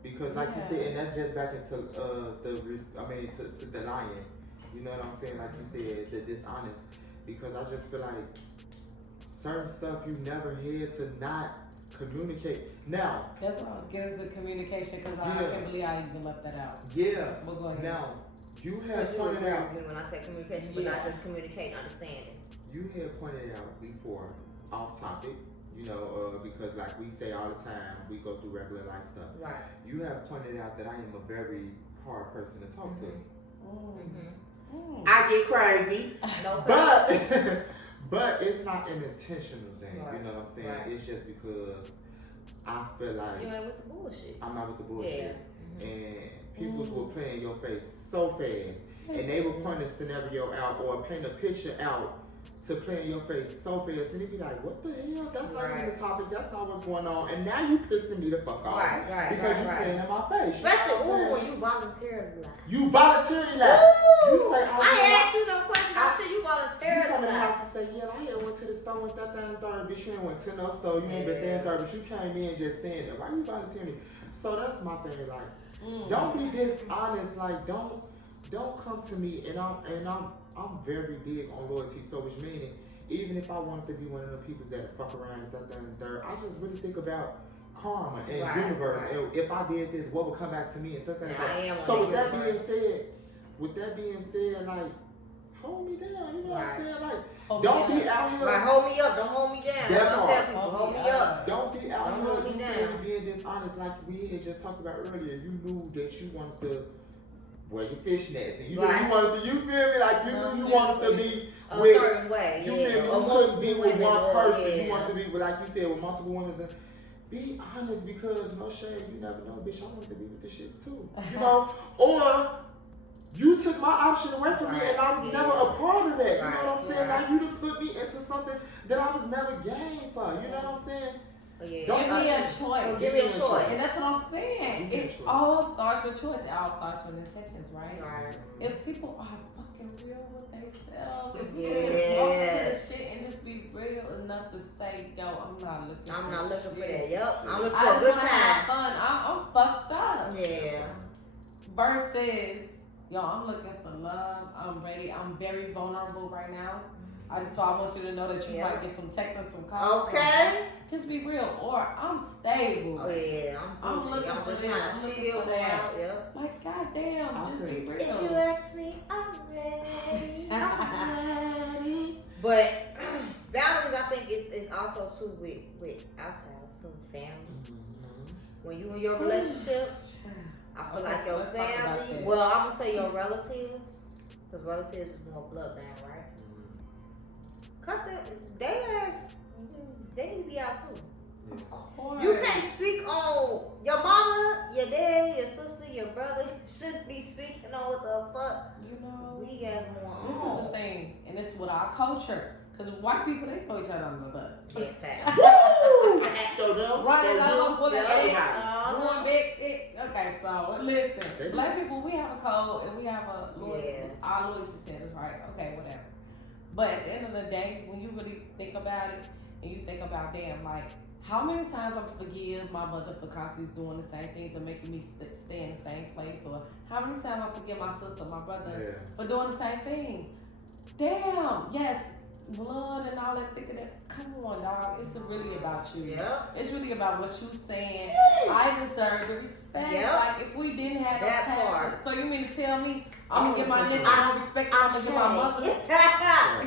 Because like you said, and that's just back into to the lying. You know what I'm saying? Like you said, the dishonest. Because I just feel like certain stuff you never had to not communicate. Now that's what I was getting to communication because I can't believe I even left that out. Yeah. But go ahead. Now you have pointed out when I say communication, but not just communicating, understanding. You had pointed out before, off topic. You know, because like we say all the time, we go through regular life stuff. Right. You have pointed out that I am a very hard person to talk to. I get crazy, but it's not an intentional thing. Right. You know what I'm saying? Right. It's just because I feel like you ain't with the bullshit. I'm not with the bullshit, and people will play in your face so fast, and they will point a scenario out or paint a picture out to play in your face so fast, and they be like, what the hell? That's not even the topic. That's not what's going on. And now you pissing me the fuck off. Because you playing in my face. Especially when you voluntarily lie. You voluntarily lie. You say, I asked you no question. I said you voluntarily lie. You come in the house and say, I had went to the store with that thing third. Bitch, you ain't went to no store. You ain't been there third. But you came in just saying that. Why you volunteering? So that's my thing. Like, don't be dishonest. Like, don't come to me and I'm very big on loyalty, so which meaning even if I wanted to be one of the people that fuck around and third, I just really think about karma and universe and if I did this, what would come back to me and So with that being said, like hold me down, you know what I'm saying? Like don't be out here. Right, hold me up, don't hold me down. Tell people, hold me up. Don't be out here being dishonest like we had just talked about earlier. You knew that you wanted to wear your fishnets, and you knew you wanted to, you feel me? Like you knew you wanted to be a with, certain way. You feel me? You couldn't be with one person. You wanted to be with, like you said, with multiple women. And be honest, because no shade, you never know, bitch. I wanted to be with the shits too, you know. Or you took my option away from me, and I was never a part of that. You know what I'm saying? Like you done put me into something that I was never game for. You know what I'm saying? Don't give me a choice. Give me a choice. And that's what I'm saying. It all starts with choice. It all starts with intentions, right? If people are fucking real with themselves, if you can the shit and just be real enough to say, yo, I'm not looking for that. Yep. I'm looking for a good time. Have fun. I'm fucked up. Yeah. Versus, yo, I'm looking for love. I'm ready. I'm very vulnerable right now. I want you to know that you might get some texts and some calls. Okay. Just be real. Or I'm stable. Oh yeah, I'm just trying to chill out. Yep. Like goddamn, just be real. If you ask me, I'm ready. I'm ready. But boundaries, I think, is also too with ourselves, too, family. When you in your relationship, I feel like your family. Well, I'm gonna say your relatives, because relatives is more bloodline, right? Cut them, they need to be out too. Of course. You can't speak on your mama, your dad, your sister, your brother. Shouldn't be speaking on what the fuck we have going on. This is the thing, and this is with our culture. Because white people, they throw each other under the bus. Yeah, fact. Woo! Running out, pulling big, Okay, so listen, black people, we have a code and we have a loyalty, our loyalty status, right? Okay, whatever. But at the end of the day, when you really think about it, and you think about, damn, like, how many times I forgive my mother for constantly doing the same things and making me stay in the same place, or how many times I forgive my sister, my brother for doing the same things? Damn, yes, blood and all that, thinking that. Come on, dog. It's really about you. Yep. It's really about what you saying. I deserve the respect. Yep. Like if we didn't have that no part. So you mean to tell me I'm gonna give my nigga more respect than I'm gonna give my mother?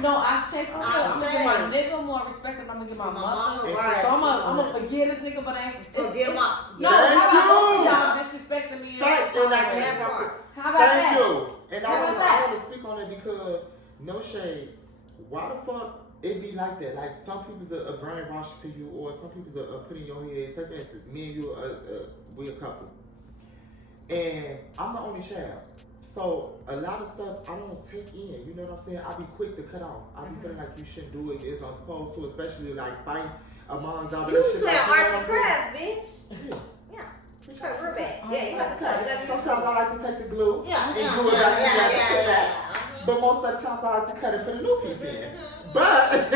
No, I shake. I'm gonna give my nigga more respect than I'm gonna give my mother. Right. So I'm gonna forgive this nigga, but I ain't Forgive my. No, how about y'all disrespecting me? How about that? Thank you. And I want to speak on it because no shade. Why the fuck it be like that? Like some people's a brainwash to you, or some people's a put in your head. Say for instance, me and you, we a couple, and I'm the only child. So a lot of stuff I don't take in. You know what I'm saying? I be quick to cut off. I be feeling like you shouldn't do it as I'm supposed to, especially like fighting among y'all. You play arts and crafts, bitch. Yeah. You cut real bad. Yeah, you got to cut. Sometimes I like to take the glue and glue it back together. But most of the times I like to cut it, put a new piece in. But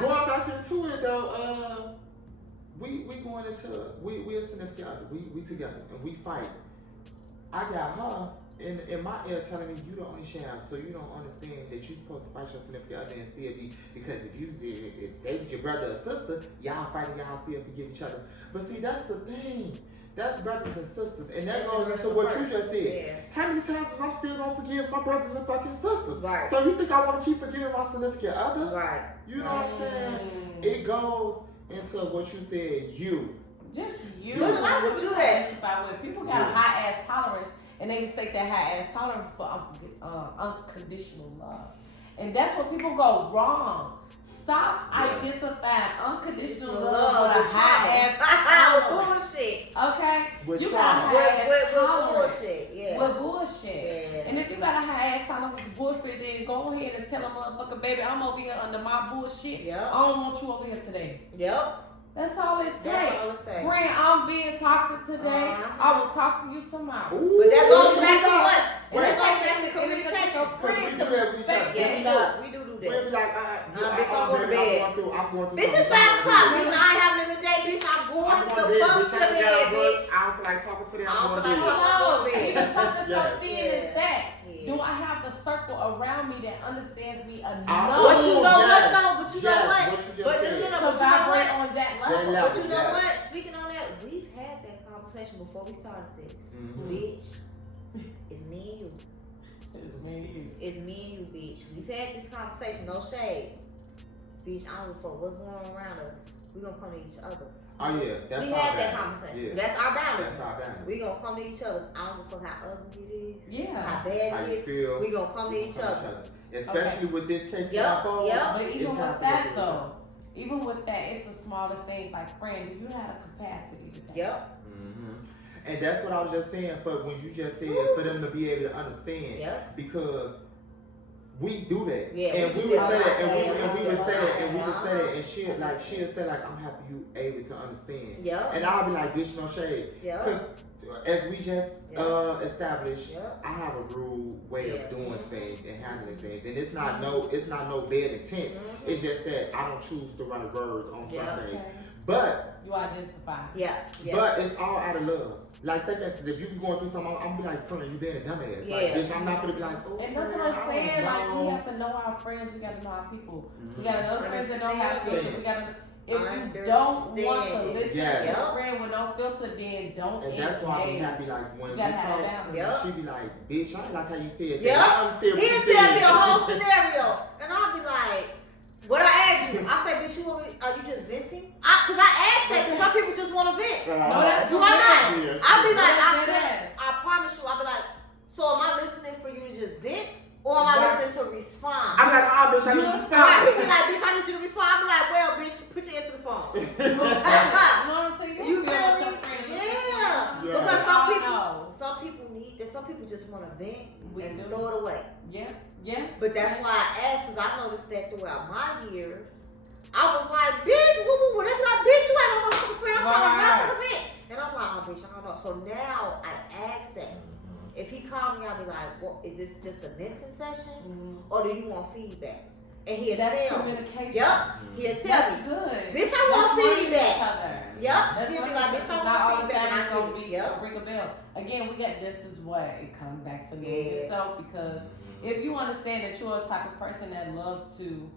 going back into it though, we going into we a significant other. We together and we fight. I got her in my ear telling me you the only child, so you don't understand that you supposed to fight your significant other and still be, because if they was your brother or sister, y'all fighting, y'all still forgive each other. But see, that's the thing. That's brothers and sisters, and that goes into what you just said. Yeah. How many times is I'm still gonna forgive my brothers and fucking sisters? Right. So you think I want to keep forgiving my significant other? Right. You know what I'm saying? It goes into what you said. Just you. But a lot of people do that. People got a high ass tolerance, and they mistake that high ass tolerance for unconditional love, and that's where people go wrong. Stop identifying unconditional love with a high ass tolerance. Bullshit. Okay? With You got a high ass tolerance. Bullshit. Yeah. With bullshit. Yeah. And if you got a high ass tolerance with bullshit, then go ahead and tell a motherfucker, baby, I'm over here under my bullshit. Yep. I don't want you over here today. Yep. That's all it takes. That's all it takes. Friend, I'm being toxic today. I will talk to you tomorrow. But that goes back to what? Wait, That goes back to communication. Because we do that with each other. Yeah, we do We be that. like, Bitch, I'm going to bed. I'm going through Bitch, it's 5 something. o'clock. Bitch, I ain't having a good day. Bitch, I'm going I'm to going to bed. fuck Bitch, to I bed, got work. bitch. I don't feel like talking to them. I don't I'm feel going to like bed. Even something so Yes. thin as that. Yeah. Do I have the circle around me that understands me enough But you know yes. what though? But you know Yes, what? what you just But said. no, to but you know vibrate what? on that That level? level. But you know Yes. what? Speaking on that, we've had that conversation before we started this. Bitch, it's me and you. It's me and you. It's me and you, bitch. We've had this conversation, no shade. Bitch, I don't give a fuck what's going on around us. We gonna come to each other. Oh yeah, that's We our had that balance. conversation. Yeah. That's our balance. That's our balance. We gonna come to each other. I don't give a fuck how ugly it is. Yeah. How How bad you it is. feel? We gonna come to each other. Especially with this case Yup, phone. yup. But even It's with time to that go to though, even with that, it's the smallest things like, friend, do you have a capacity to that? Yep. And that's what I was just saying. For when you just said for them to be able to understand, Yep. because we do that, Yeah, and we we do would that say a that, lot. and we Yeah, would say that, and we would uh-huh. say that, and she'll say like, I'm happy you able to understand, Yep. and I'll be like, bitch, no shade, Yep. because as we just Yeah. established, Yep. I have a rule way Yeah. of doing things and handling things, and it's not no bad intent. Mhm. It's just that I don't choose the right words on some Yeah. things, Okay. but You identify. Yeah. Yeah. but it's all out of love. Like, say for instance, if you was going through something, I'm gonna be like, friend, you being a dumbass. Like, Yeah. bitch, I'm not gonna be like, oh, And that's friend, what I'm I saying. don't Like, we know. have to know our friends. We got to know our people. Mhm. We got to know the friends that don't have Understand. filter. We got to. If you Understand. don't want to listen Yes. to Yep. your friend with no filter, then don't. And that's why I be engage. happy, like, when You we gotta have talk, boundaries. Yep. she be like, bitch, I ain't like how you said that. Yep. I understand what He'll you tell said. me a whole scenario, and I'll be like, what I asked you? I say, bitch, are you just venting? Cause I asked that, cause some people just want to vent. No, that's Do I not? Yeah, I'll be sure. like, Don't say that. I promise you, I'll be like, so am I listening for you to just vent, or am I listening to respond? I'm like, oh, bitch, I need to He stop. be like, bitch, I need you to respond. I be like, well, bitch, put your ass to the phone. You know what I'm saying? You feel feel what me? your friend is Yeah. Yeah. Because know. some people need that. Some people just want to vent We and do. throw it away. Yeah. Yeah. But that's why I asked, because I noticed that throughout my years, I was like, bitch, woo. They be like, bitch, you ain't no motherfucking friend. I'm trying to rap for the vent. And I'm like, oh, bitch, I don't know. So now I ask that. If he called me, I'll be like, well, is this just a venting session? Or do you want feedback? And he'll That's tell me. communication. Yup. He'll tell That's me. good. Bitch, I want That's learning feedback. each other. Yup. That's He'll be learning like, each bitch, other. I Not all want the feedback. time And it's I gonna give be it. Yup. ring a bell. Again, we got this is what it comes back to me Yeah. yourself, because if you understand that you're a type of person that loves to,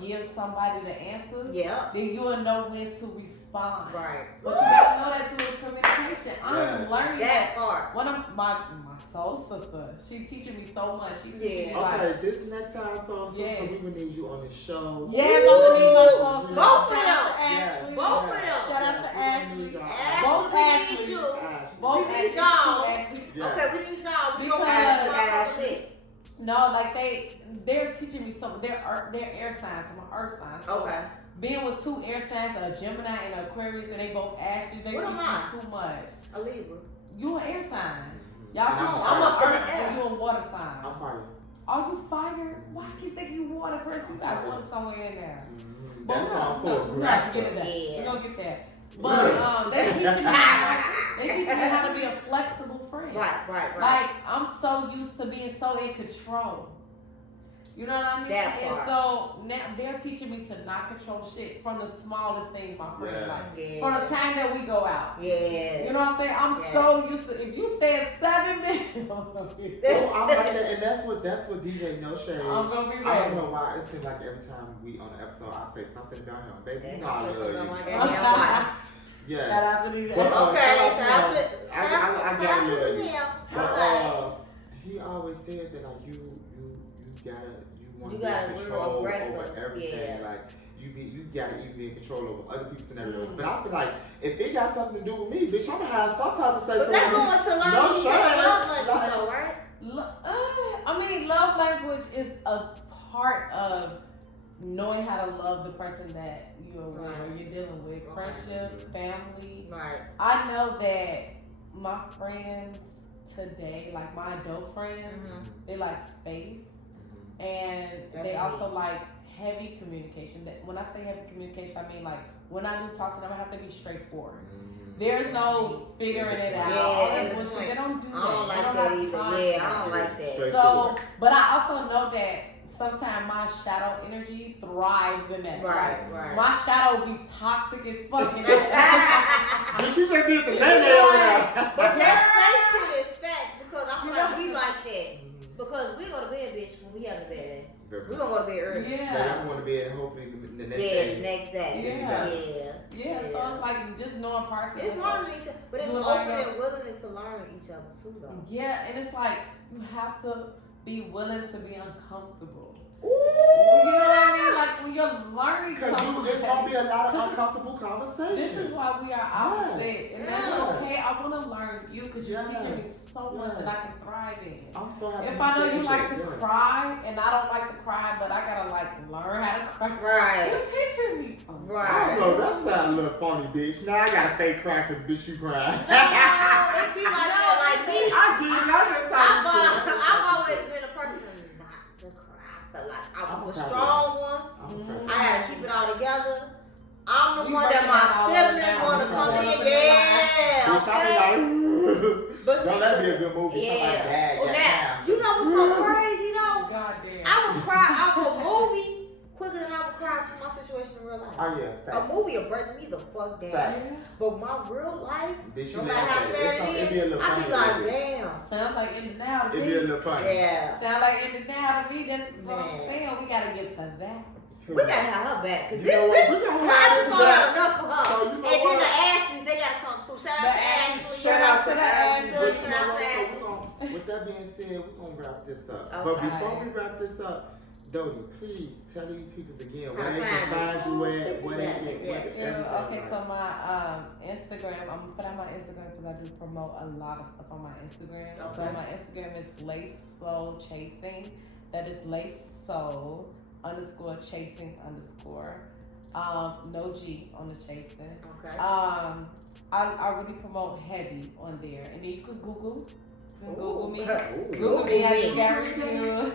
give somebody the answers, Yup. then you'll know when to respond. Right. But you gotta know that through the communication. I'm learning That part. One of my soul sister, she teaching me so much. She teaching me like, Okay, this next time, so sister, Yes. we will need you on the show. yes, I'm gonna need my soul sister. Both of Shout out to them. Ashley. Both of them. Shout out to Ashley. Ashley, Both we need Ashley. you. Both We need Ashley, y'all. two Ashley. Yeah. Okay, we need y'all. We gonna Because- get Ashley. No, like they're teaching me something. They're air signs. I'm an earth sign. So Okay. being with two air signs, a Gemini and an Aquarius, and they both Ashley, they What teach am I? me too much. A Libra. You an air sign. Mhm. Y'all two, No, I'm I'm an a earth air. and you a water sign. I'm fine. Are you fire? Why do you think you water person? You got water somewhere in there. Mhm. But That's no, why I'm so we have to get aggressive. it that. Yeah. We're gonna get that. But they teach me how to be a flexible friend. Right. Like, I'm so used to being so in control. You know what I mean? That And part. so now they're teaching me to not control shit from the smallest thing, my friend. Yeah. Like, Yeah. from the time that we go out. Yes. You know what I'm saying? I'm Yes. so used to, if you said 7 minutes, Oh, I'm like that, and that's what DJ No Shade. I'm gonna be I ready. don't know why it seems like every time we on the episode, I say something about him, baby. Yeah, You know I don't say something love about you. my goddamn wife. Yes. Shout out to you. Well, Okay, shout shout out out to to I gotta shout out love to you. him. But Okay. he always said that like you want You to be gotta in be control aggressive, over everything. yeah. Like you gotta even be in control over other people's scenarios. Mm. But I feel like if it got something to do with me, bitch, I'm gonna have some type of say. But that's going to learn No each shade. other love Like- language, though, right? I mean, love language is a part of knowing how to love the person that you're with or you're dealing with. Right. Friendship, family. Right. I know that my friends today, like my adult friends, they like space. And That's they me. also like heavy communication. When I say heavy communication, I mean like when I do talk to them, I have to be straightforward. There's no figuring it out. Yeah, All that in bullshit. between. They don't do that. I don't They like don't that have either. time Yeah, for I don't that. like that. Straightforward. So, but I also know that sometimes my shadow energy thrives in that. Right. My shadow be toxic as fucking. But you just did the nay over there. But that space shit is facts because I feel like we like that. Because we go to bed, bitch, when we have the bed. We gonna go to bed early. Baby, Yeah. I'm going to bed and hopefully the next Yeah, day. the next day. Yeah. Yeah. So it's like just knowing parts of It's yourself. learning each other, but it's You open like and willing to learn each other too, though. Yeah, and it's like you have to be willing to be uncomfortable. Ooh. You know what I mean? Like when you're learning Because something. there's going to be a lot of uncomfortable conversations. This is why we are opposite, and that's Yes. okay. I want to learn you because you're teaching me Yes. so much that I Yes. can thrive in. I'm so happy. If I know said you like to that, yes. cry, and I don't like to cry, but I gotta like learn how to cry. Right. You're teaching me something. I Right. don't know, that sounds a little funny, bitch. Now I got to fake cry because bitch you crying. No, it be like that. Like me, I get it. I'm just talking shit. I've always been a person not to cry, but like I I'm was a the crybaby. strong one. I'm I had to keep it all together. I'm the We one that working my on all siblings that. want to I'm come in. working Yeah, Bitch, I okay. be like, But don't see, that be a good movie? yeah. Somebody dad Oh, got now, time. you know what's so crazy though? God damn. I would cry off a movie quicker than I would cry for my situation in real life. Oh yeah, A facts. movie will break me the fuck down. Facts. But my real life, Bitch, you no matter laugh how at it. sad It it be a is, little I be funny, like, baby. damn. Sounds like in and out of It be a me. little funny. Yeah. Sound like in and out of me. That's what I'm Man. saying. We gotta get to that. We gotta have her back. Cause You know what? this We gotta her have episode this not back. enough for her. So you know And then what? the Ashleys, they gotta come too. Shout out to Ashley. Shout out to Ashley. Shout But you know out to what? Ashley. So with that being said, we're gonna wrap this up. But Okay. before we wrap this up, Dodie, please tell these people again How where to they can find find you at, where Yes, they can, yes. Yeah, okay, everything. so my Instagram, I'm gonna put out my Instagram because I do promote a lot of stuff on my Instagram. So Okay. my Instagram is Lace Soul Chasing. That is Lace Soul _chasing _ no G on the chasing. Okay. I really promote heavy on there, and then you could Google. You can Google me. Ooh. Google me at me. Gary Hill.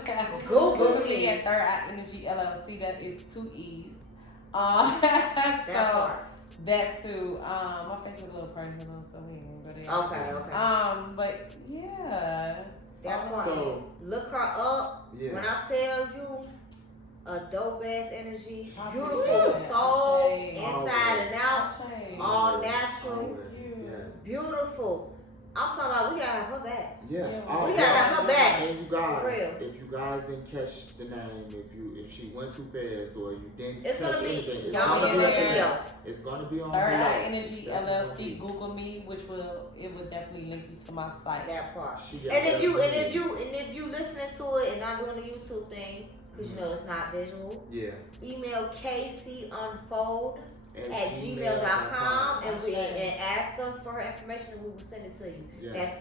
Google Google me me. at Third Eye Energy LLC. That is 2 E's. That So part. that too. My face was a little personal, so we ain't gonna go there. Okay. But yeah. That part. So Look her up. yeah. When I tell you, a dope ass energy, I beautiful appreciate it. soul, Shade. inside and out, Shade. all natural, Always, yes. beautiful. I'm talking about we gotta have her back. Yeah, Yeah, we gotta have her back. And you guys, For real. if you guys didn't catch the name, if she went too fast or you didn't It's catch gonna be anything, it's y'all gonna look be at the on video. It's gonna be on Third below. Eye Energy Definitely. LLC. Google me, which will definitely link you to my site. That part. She got And if you that. listening to it and not doing the YouTube thing, because you know it's not visual, Yeah. email KCUnfold at gmail.com and ask us for her information and we will send it to you. Yeah. That's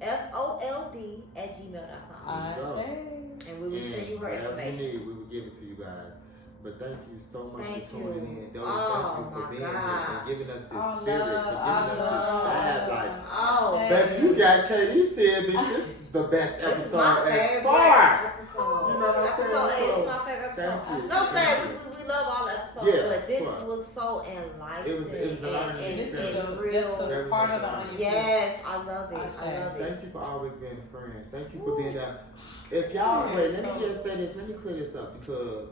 KCUNFOLD at gmail.com. Shade. And we will send you her whatever information. You need, we will give it to you guys. But thank you so much Thank for tuning you. in. Doe, Oh, thank you for my being here and gosh. giving us this I spirit, for love, giving I us this love. vibe. Like, Oh, baby, you got KD said, bitch, this is the best this is episode my as favorite far. episode. You know what I'm Episode saying? 8 is So, my favorite episode. thank you. No Thank shade, you. we love all episodes, Yeah, but this of course. was so enlightening It was a learning and This is experience. and the, real. this the Very part much of the so. onion. Yes, I love it. I I say. love it. Thank you for always being a friend. Thank you for being there. If y'all, wait, let me just say this. Let me clear this up because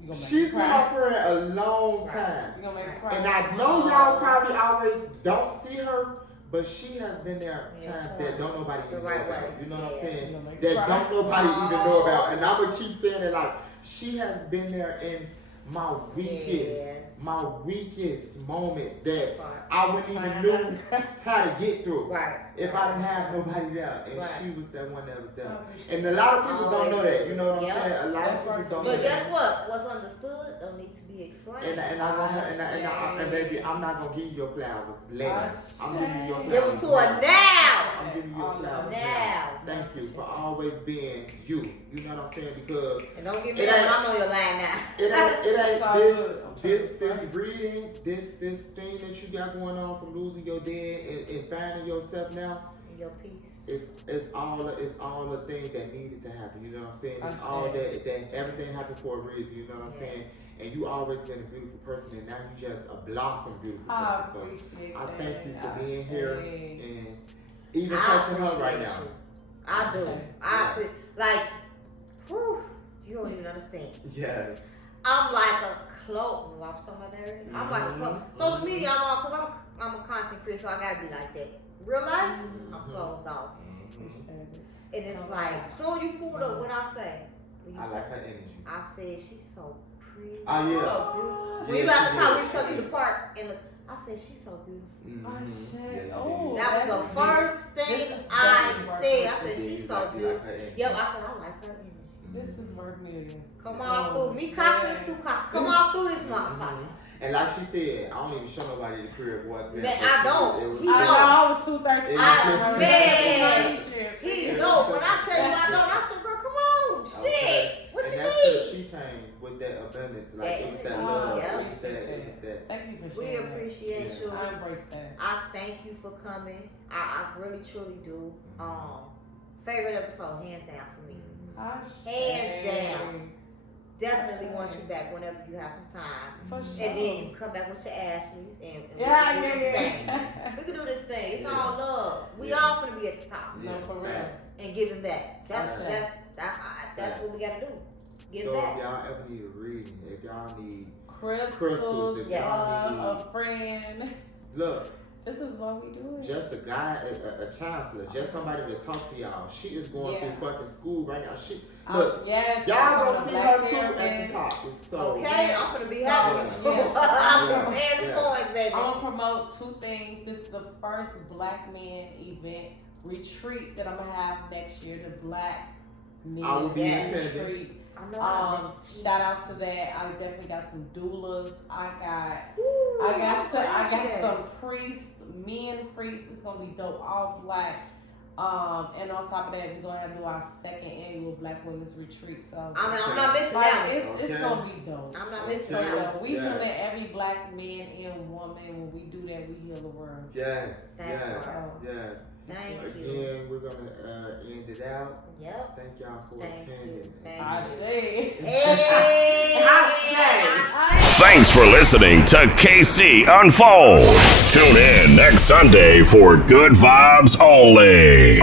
You gonna make she's me been my cry. friend a long time. You gonna make me cry. And I know y'all probably always don't see her, but she has been there Yeah, times yeah. that don't nobody The even right know about. way. You know what I'm Yeah. saying? You gonna make me That cry. don't nobody even know about. Oh. And I'm gonna keep saying it like she has been there in my weakest, Yes. my weakest moments that Right. I wouldn't even know how to get through. Right. If I didn't have nobody there, and Right. she was that one that was there. Oh, And a lot of people don't know that. You know what I'm Yep. saying? A lot of That's people right. don't know But that. guess what? What's understood don't need to be explained. And I want her, and baby, I'm not gonna give you your flowers later. I'm giving you your flowers. Give them to her now. I'm giving you your flowers Now. Thank you for always being you. You know what I'm saying? Because And don't give me It that ain't- when I'm on your line now. it It's all ain't good. I'm this trying to reading, this thing that you got going on from losing your dad and finding yourself now. Your peace. It's all a thing that needed to happen. You know what I'm saying? It's I all see. that everything happens for a reason. You know what I'm Yes. saying? And you always been a beautiful person, and now you just a blossom beautiful I person. appreciate I that. thank you for I being here shade. and even I touching her appreciate right now. you. I do. Okay. Like, whew, you don't even understand. Yes. I'm like a close. I was talking about that earlier. I'm like a close. Mhm. Social media, I'm on because I'm a content creator, so I gotta be like that. Real life, I'm Mhm. closed off, Appreciate it. and it's like, soon you pulled up. What I say? When you I say- like her energy. I said she's so pretty. Oh, She's yeah. so beautiful. When Yeah, you got she the car, is. we tell you the park, and I said she's so beautiful. Mhm. shit. Yeah, Oh. you That was the That's first This thing is I very said. I worth said did. she's You so like beautiful. her energy. Yep, I said I like her energy. This is worth millions. Come on Oh, through. Me Costas too Costas. Come on through this motherfucker. And like she said, I don't even show nobody the crib boys. Man, I don't. He I know. know. I was too thirsty. It was- man. Shit. He Yeah. know. When I tell you I don't, I said, girl, come on. Shit. Okay. What And you that's 'cause need? she came with that abundance. Like it was that Yeah. love. Yeah. It was that. Thank you for We sharing that. appreciate Yeah. you. I embrace that. I thank you for coming. I really truly do. Favorite episode, hands down for me. Hands down. Definitely want you back whenever you have some time. For sure. And then you come back with your Ashleys and we Yeah, can do this thing. yeah. We can do this thing. It's Yeah. all love. We Yeah. all finna be at the top No, for real. Facts. and giving back. That's Okay. that's what we gotta do. Give So back. if y'all ever need a reading, if y'all need Crystals, if Yes. y'all need a friend. look, This is what we do. just a guy, a counselor, just somebody to talk to y'all. She is going Yeah. through fucking school right now. Look, yes, y'all I'm gonna a see black her too therapist. at the top. So Okay, I'm gonna be happy. Yeah. I'm Yeah. paying the Yeah. coins, baby. I'm gonna promote two things. This is the first Black Men event retreat that I'm gonna have next year. The Black Men I will be Yes. retreat. I know I missed you. Shout out to that. I definitely got some doulas. I got Ooh, some appreciate it. priests, men priests. It's gonna be dope. All Black. And on top of that, we're gonna do our second annual Black Women's Retreat. So I mean, I'm not missing like, that. it's gonna be dope. I'm not missing So that. we healing every black man and woman. When we do that, we heal the world. Yes, Thank yes, you. yes. Thank you. Again, we're gonna end it out. Yep. Thank y'all for Thank you. attending. Thank I you. say. Hey, Thanks for listening to KC Unfold. Tune in next Sunday for good vibes only.